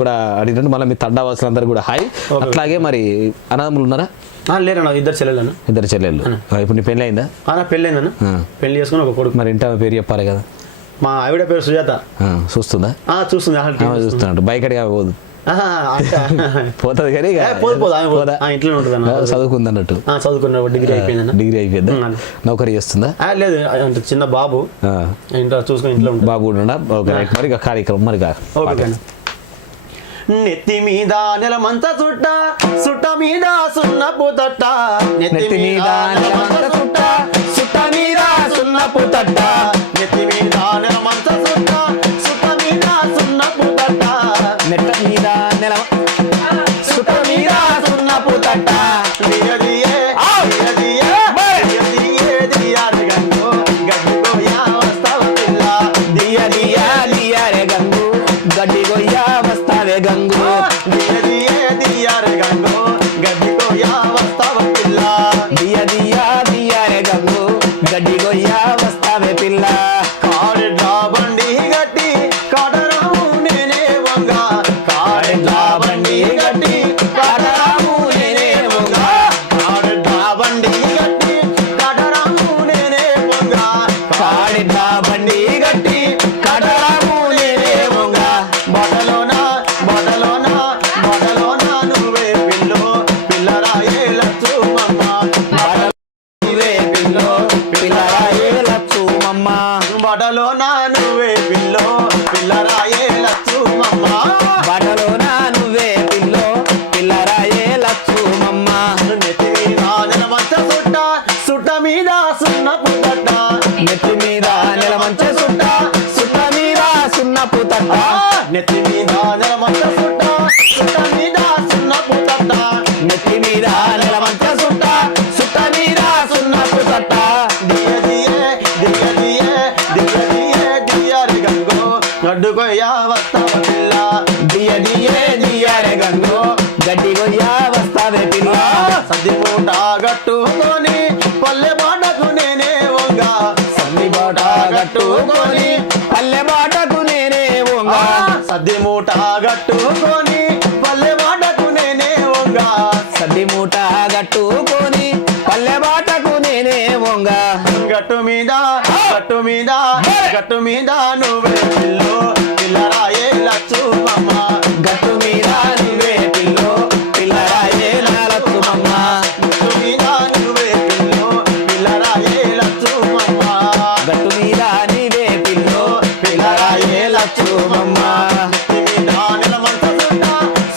కూడా అడిగినట్టు మళ్ళీ మీ తండా వాసులందరూ కూడా హాయ్. అట్లాగే మరి అన్నదమ్ములు ఉన్నారా? లేరన్నా ఇద్దరు చెల్లెళ్ళు. ఇప్పుడు నీ పెళ్ళి అయిందా? పెళ్ళి అయిందన్న. పెళ్లి చేసుకుని ఒక కొడుకు. మరి ఇంటి పేరు చెప్పాలి కదా. మా ఆవిడ పేరు సుజాత. చూస్తుందా? చూస్తున్నాడు బైక్ అడిగా పోదు పోతుంది కానీ ఇంట్లో ఉంటుంది. చదువుకుంది అన్నట్టు చదువుకున్న డిగ్రీ అయిపోయిందా? నౌకరీ చేస్తుందా? లేదు అంటే చిన్న బాబు ఇంట్లో చూసుకుని ఇంట్లో బాబు మరి కార్యక్రమం మరి నెత్తి మీద నెలమంత సుట్ట మీద సున్నపు తట్ట. నెత్తి మీద నెలమంత సుట్ట మీద సున్నపు తట్ట. నెత్తి మీద నెలమంత నువ్వే పిల్లో పిల్లరాయే లచ్చుమమ్మ బాటలోన నువ్వే పిల్లో పిల్లరాయే లచ్చుమమ్మ నెత్తి మీద నెలమంచ సుట్ట సుట్ట మీద సున్నపు తట్ట నెత్తి మీద నెలమంచ సుట్ట సుట్ట మీద సున్నపు తట్ట నెత్తి మీద నెలమంచ సుట్ట సుట్ట మీద సున్నపు తట్ట నెత్తి మీద నెలమంచ సుట్ట సుట్ట మీద సున్నపు తట్ట దియ దియే దియ దియే దియ దియే దియారి గంగో గడ్డుకొయ్య వస్తావ పిల్ల దియ దియే దియారే గంగో గడ్డి గొయ్యా వస్తావే పిల్ల సద్ది మూట గట్టుకొని పల్లె బాటకు నేనే వంగ సన్ని బాట గట్టుకొని పల్లె బాటకు నేనే వంగ సద్ది మూట గట్టుకొని పల్లె బాటకు నేనే వంగ సద్ది మూట గట్టుకొని పల్లె బాటకు నేనే వంగ గట్టు మీద గట్టు మీద గట్టు మీద నువ్వే పిల్లో పిల్లరాయే లచ్చుమమ్మ గట్టు మీద నువ్వే పిల్లో పిల్లరాయే నాలక్కుమమ్మ గట్టు మీద నువ్వే పిల్లో పిల్లరాయే లచ్చుమమ్మ గట్టు మీద నీవే పిల్లో పిల్లరాయే లచ్చుమమ్మ నెత్తి మీద నెలమంచ సుట్ట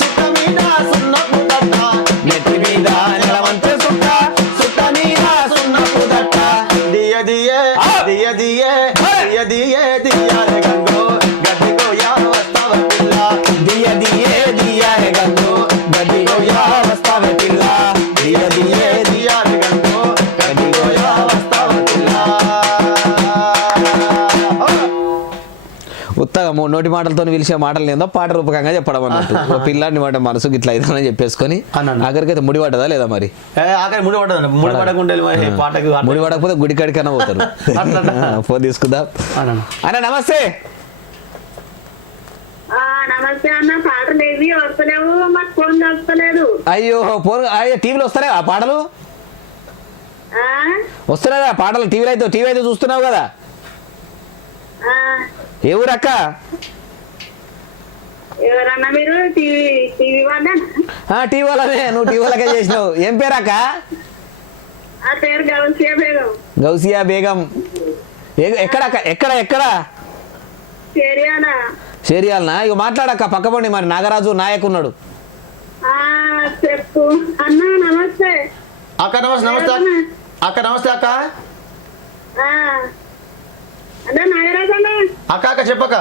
సుట్ట మీద సున్నపు తట్ట నెత్తి మీద నెలవంచ సుట్ట సుట్ట మీద సున్నపు దట్ట దియ దియే దియ దియే దియ దియే దియారే గంగో గడ్డి కోయా వస్తావ పిల్ల దియ దియే దియారే గంగో గడ్డి గోయా వస్తావే పిల్ల దియ దియే దియారే గంగో గడ్డి కోయా వస్తావ పిల్ల ఉత్తగా నోటి మాటలతో పిలిచే మాటలు ఏందో పాట రూపకంగా చెప్పడం అన్నట్టు ఒక పిల్లాడిని మాట మనసుకి ఇట్లా ఇదని చెప్పేసుకొని అన్నాను. ఆఖరికైతే ముడి పడ్డదా లేదా మరి ఆఖరి ముడి పడదు ముడి పడకుండా పాటకు ముడి పడకపోతే గుడి కాడికైనా పోతారు ఫోన్ తీసుకుందాం అన్నాను. అన్న నమస్తే నమస్తే అన్న, పాటలు ఏవి వస్తలేవు, మాకు ఫోన్ వస్తలేదు. అయ్యో ఫోన్ అయ్యో టీవీలో వస్తారా ఆ పాటలు ఆ? వస్తున్నారా పాటలు టీవీ అయితే చూస్తున్నావు కదా ఆ, ఏ ఊరక్క ఎవరన్నా మీరు టీవీ వాళ్ళనా? టీవీ వాళ్ళనే నువ్వు టీవీ వాళ్ళకే చేసినావు ఏం పేరక్క ఆ పేరు గౌసియా బేగం. గౌసియా బేగం ఎక్కడక్క ఎక్కడ చేరియానా? షేరియాలనా ఇక మాట్లాడక్క పక్కపండి మరి నాగరాజు నాయక్ ఉన్నాడు ఆ, చెప్పు అన్న. నమస్తే అక్క నమస్తే నమస్తే అక్క నమస్తే అక్క ఆ, అన్న నాగరాజు అన్న. అక్క అక్క చెప్పక్క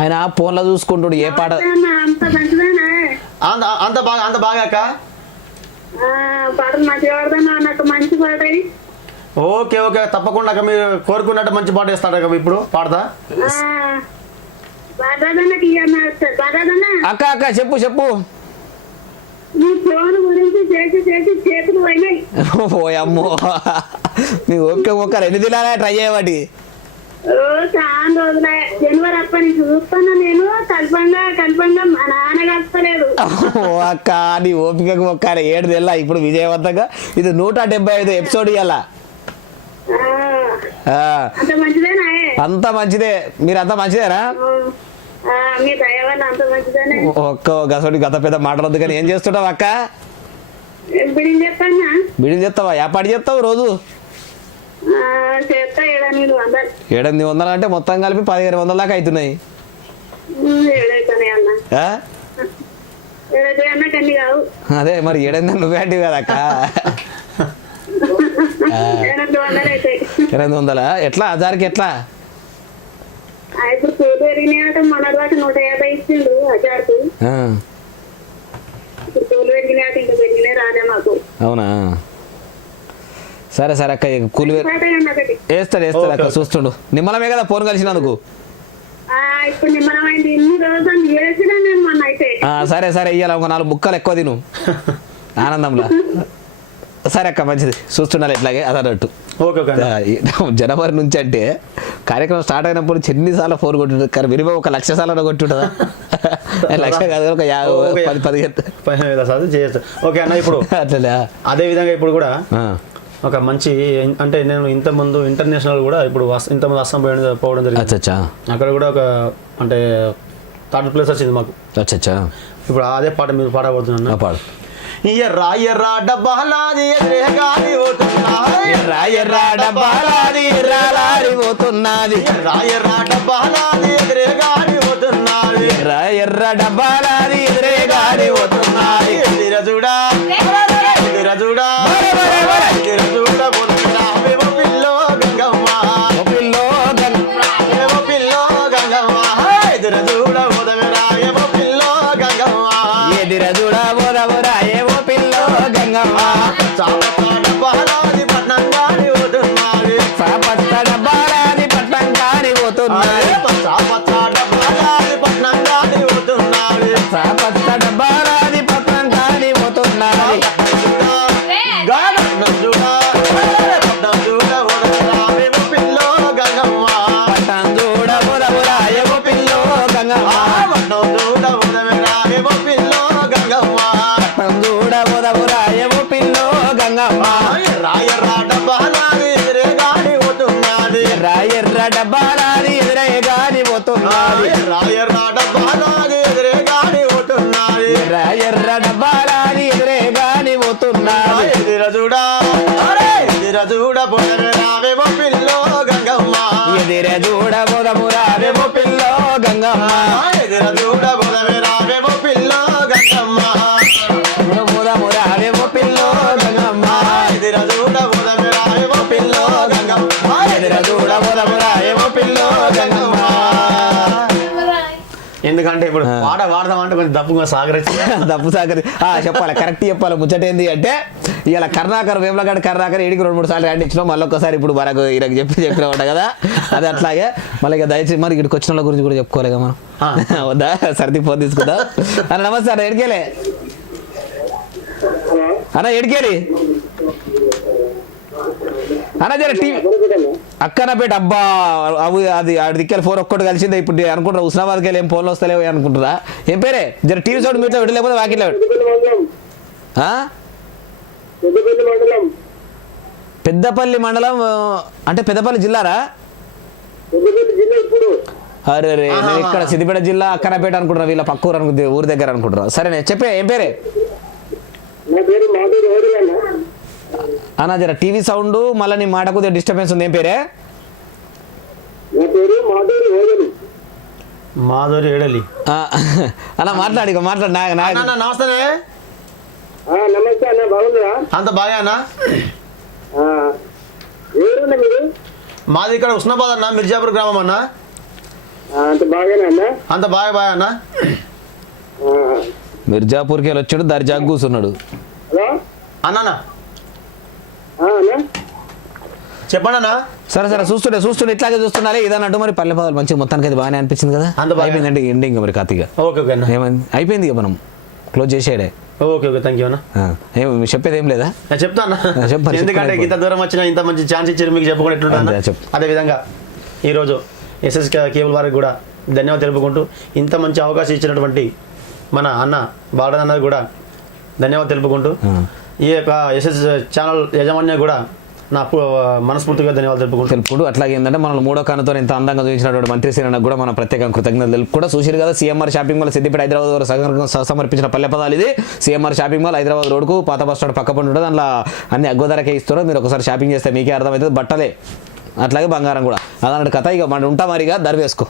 ఆయన ఫోన్లో చూసుకుంటాడు ఏ పాట నమస్తే అన్న, అంత మంచిదేనా? అంత బాగా అక్క ఆ, పాటలు మంచిగా పాడుతున్నా, నాకు మంచి పాట. ఓకే ఓకే తప్పకుండా అక్క మీరు కోరుకున్నట్టు మంచి పాట వేస్తాడు అక్క ఇప్పుడు పాడతా బాగాదన్నకి బాగాదన్న, అక్క చెప్పు నీ ఫోన్ గురించి చేసి చేతులు పోయినాయి. ఓ అమ్మో నీ ఓకే ఎన్ని దినాలే ట్రై చేయబట్టి ఓ చాలా రోజులే, జనవరి అప్పటి నుంచి చూస్తున్నా నేను. కల్పంగా మా నాన్న కలపలేదు. ఓ అక్క నీ ఓపికకు ఒక్క 7 నెలల ఇప్పుడు విజయవంతంగా ఇది 175 ఎపిసోడ్ ఇవ్వాల అంత మంచిదేనా? అంత మంచిదే మీరు అంత మంచిదేనా మీ దయ వల్ల అంత మంచిదేనే. ఒక్క గసోడి గత పెద్ద మాటలొద్దు కానీ ఏం చేస్తుంటావు అక్క బిడిని చెప్తానా? బిడిని చేస్తావా ఏ పాట చేస్తావు రోజు చేస్తా 700 800 అంటే మొత్తం కలిపి 1500 దాకా అవుతున్నాయి ఏడైతానే అన్న. ఆ? ఏడైతే అన్న కన్నీ కావు. అదే మరి 700 నువ్వే అంటే కదా అక్క 800 అవుతాయి. 800 ఎట్లా హజార్కి ఎట్లా ఇప్పుడు పూలు పెరిగినాయట, మన దాకా 150 ఇచ్చిండు హజార్కు. ఆ, ఇప్పుడు పూలు పెరిగినాయట, ఇంకా పెరిగినాయి రాలే మాకు. అవునా సరే అక్క కూలి పాట అన్న ఒకటి. వేస్తాడు అక్క చూస్తుండు నిమ్మలమే కదా ఫోన్ కలిసినందుకు ఇప్పుడు నిమ్మలమైంది. ఇన్ని రోజులు చేసినా నేను మొన్న అయితే. సరే ఇయ్యాల ఒక 4 ముక్కలు ఎక్కువ తిను ఆనందంలో. సరే అక్క మంచిది చూస్తుండాలి ఇట్లాగే అదన్నట్టు ఓకే ఓకే జనవరి నుంచి అంటే కార్యక్రమం స్టార్ట్ అయినప్పుడు ఎన్నిసార్లు ఫోన్ కొట్టుంటారు కానీ మినిమం 1,00,000 సార్లు కొట్టుంటుందా 1,00,000 కాదు ఒక 50-15 చేయొచ్చు. ఓకే అన్న ఇప్పుడు అట్లా అదే విధంగా ఇప్పుడు కూడా ఒక మంచి అంటే నేను ఇంతకుముందు ఇంటర్నేషనల్ కూడా ఇప్పుడు ఇంతకుముందు అస్సాం పోవడం జరిగింది. అక్కడ కూడా ఒక అంటే 3rd ప్లేస్ వచ్చింది మాకు. అచ్చా ఇప్పుడు అదే పాట మీరు పాడబోతున్నాను. పాడు ఎర్రా ఎర్రా డబ్బాలాది ఎదురే గాలి పోతున్నది ఎర్ర ఎర్ర డబ్బాలాది ఎర్రలాడిపోతున్నది ఎర్రా ఎర్రా డబ్బాలాది ఎదురే గాలి పోతున్నది ఎర్ర ఎర్ర డబ్బాలాది ఎదురే గాలి పోతున్నది ఎదిర చూడా ఎదిర చూడా ఎదిర చూడ పోతున్నావేమో పిల్లో గంగమ్మ ఓ పిల్లో ఏమో పిల్లో గంగమ్మ ఎదుర చూడ పోదమిరాయేమో పిల్లో గంగమ్మ ఎదిర చూడబోదబురా ఏవో పిల్లో గంగమ్మ చాపత్త డబ్బాలాది పట్నం గాలి పోతున్నది సాపత్త డబ్బాలాది పట్నం కాని పోతున్నది చాపత్త డబ్బాలాది పట్నం గాలి పోతున్నది సాపత్త డబ్బాలాది పట్నం కాని పోతున్నది పట్టం చూడబోదబురా ఏవో పిల్లో గంగమ్మ పట్టం చూడబోదబురా ఏవో పిల్లో గంగమ్మ ఎర్ర ఎర్ర డబ్బాలాది ఎదురే గాని పోతున్నది ఎర్ర ఎర్ర డబ్బాలాది ఎదురే గాని పోతున్నది చూడ పోదవేమో పిల్లో గంగమ్మ ఎదిర చూడబోదబురావేమో పిల్లో గంగమ్మ ఎదుర చూడ పోదవేమో పిల్లో గంగమ్మ చూడబోదబురావేమో పిల్లో గంగమ్మ ఎదుర చూడ పోదవేమో పిల్లో గంగమ్మ ఎదిర చూడబోదబురావేమో పిల్లో గంగమ్మ ఎందుకంటే ఇప్పుడు పాట వాడదామంటే కొంచెం దప్పుగా సాగరచ్చి దప్పు సాగరి చెప్పాలి కరెక్ట్ చెప్పాలి ముచ్చటేంది అంటే ఇలా కర్ణాకర్ వేములగడ్డ కర్ణాకర్ ఏడికి 2-3 సార్లు హ్యాండ్ ఇచ్చినాం మళ్ళీ ఒక్కసారి ఇప్పుడు మనకు ఈయనకు చెప్పినమాట కదా అది అట్లాగే మళ్ళీ ఇక దయచేసి మరి ఇక్కడికి వచ్చిన వాళ్ళ గురించి కూడా చెప్పుకోలేగా మనం వద్దా సర్ది ఫోన్ తీసుకుందా అన్న నమస్తే అన్న ఎడికేలే అన్న ఎడికేలి అన్న జర టీవీ అక్కనపేట అబ్బా అవి అది ఆడి దిక్కేలు ఫోన్ ఒక్కటి కలిసిందే ఇప్పుడు అనుకుంటారా హుస్నాబాద్కి వెళ్ళి ఏం ఫోన్లు వస్తలేవు అనుకుంటారా ఏం పేరే జర టీవీ సౌండ్ మీట్లో పెట్టలేకపోతే వాకిట్లో పెద్దపల్లి మండలం అంటే పెద్దపల్లి జిల్లారా అరే రే నేను ఇక్కడ సిద్దిపేట జిల్లా అక్కనపేట అనుకుంటున్నా వీళ్ళ పక్క ఊరు అనుకుంటే ఊరి దగ్గర అనుకుంటున్నా సరే చెప్పే ఏం పేరే అన్న జర టీవీ సౌండ్ మళ్ళీ నీ మాట కొద్దిగా డిస్టర్బెన్స్ ఉంది ఏం పేరే మాధురి ఏడలి అలా మాట్లాడి నమస్తే నమస్తే అన్న బాగుందా అంత బాగా అన్న ఎవరున్నా మీరు మాది ఇక్కడ ఉస్నాబాద్ అన్న మిర్జాపూర్ గ్రామం అన్న అంత బాగానే అన్న అంత బాగా అన్న మిర్జాపూర్కి వెళ్ళి వచ్చాడు దర్జాకు కూర్చున్నాడు హలో అన్న అన్న చెప్పండి అన్న సరే చూస్తుండే ఇట్లాగే చూస్తున్నారే ఇదన్నట్టు మరి పల్లె పదాలు మంచిగా మొత్తానికి అది బాగానే అనిపించింది కదా అంత బాగా అయిపోయిందండి ఎండింగ్ మరి కాతిగా ఓకే అన్న ఏమైంది అయిపోయింది ఇక మనం క్లోజ్ చేసేయడే ఓకే థ్యాంక్ యూ అన్న చెప్పేది ఏం లేదా చెప్తా అన్న చెప్పండి. ఎందుకంటే ఇంత దూరం వచ్చిన ఇంత మంచి ఛాన్స్ ఇచ్చారు మీకు చెప్పుకుని ఎట్లుంటా అన్న అంతే, చెప్పు. అదేవిధంగా ఈరోజు ఎస్ఎస్ కేబుల్ వారికి కూడా ధన్యవాదాలు తెలుపుకుంటూ ఇంత మంచి అవకాశం ఇచ్చినటువంటి మన అన్న బాలనన్నది కూడా ధన్యవాదాలు తెలుపుకుంటూ ఈ యొక్క ఎస్ఎస్ ఛానల్ యజమాన్యం కూడా నా మనస్ఫూర్తిగా ధన్యవాదాలు తెలుపుకుంటూ అట్లాగే ఏంటంటే మనం 3వ కన్నుతో ఇంత అందంగా చూపించినటువంటి మంత్రి శ్రీనకు కూడా మన ప్రత్యేక కృతజ్ఞతలు తెలుపుకుంటూ చూసారు కదా CMR shopping mall Siddipet Hyderabad వారు సమర్పించిన పల్లె పదాలు ఇది సీఎంఆర్ షాపింగ్ మాల్ హైదరాబాద్ రోడ్కు పాత బస్ స్టాండ్ పక్క పండు ఉంటుంది అందులో అన్ని అగ్గు ధరకే ఇస్తారు మీరు ఒకసారి షాపింగ్ చేస్తే మీకే అర్థమవుతుంది బట్టలే అట్లాగే బంగారం కూడా అదన్నట్టు కథ ఇక మనం ఉంటాం మరిగా దర్వేసుకో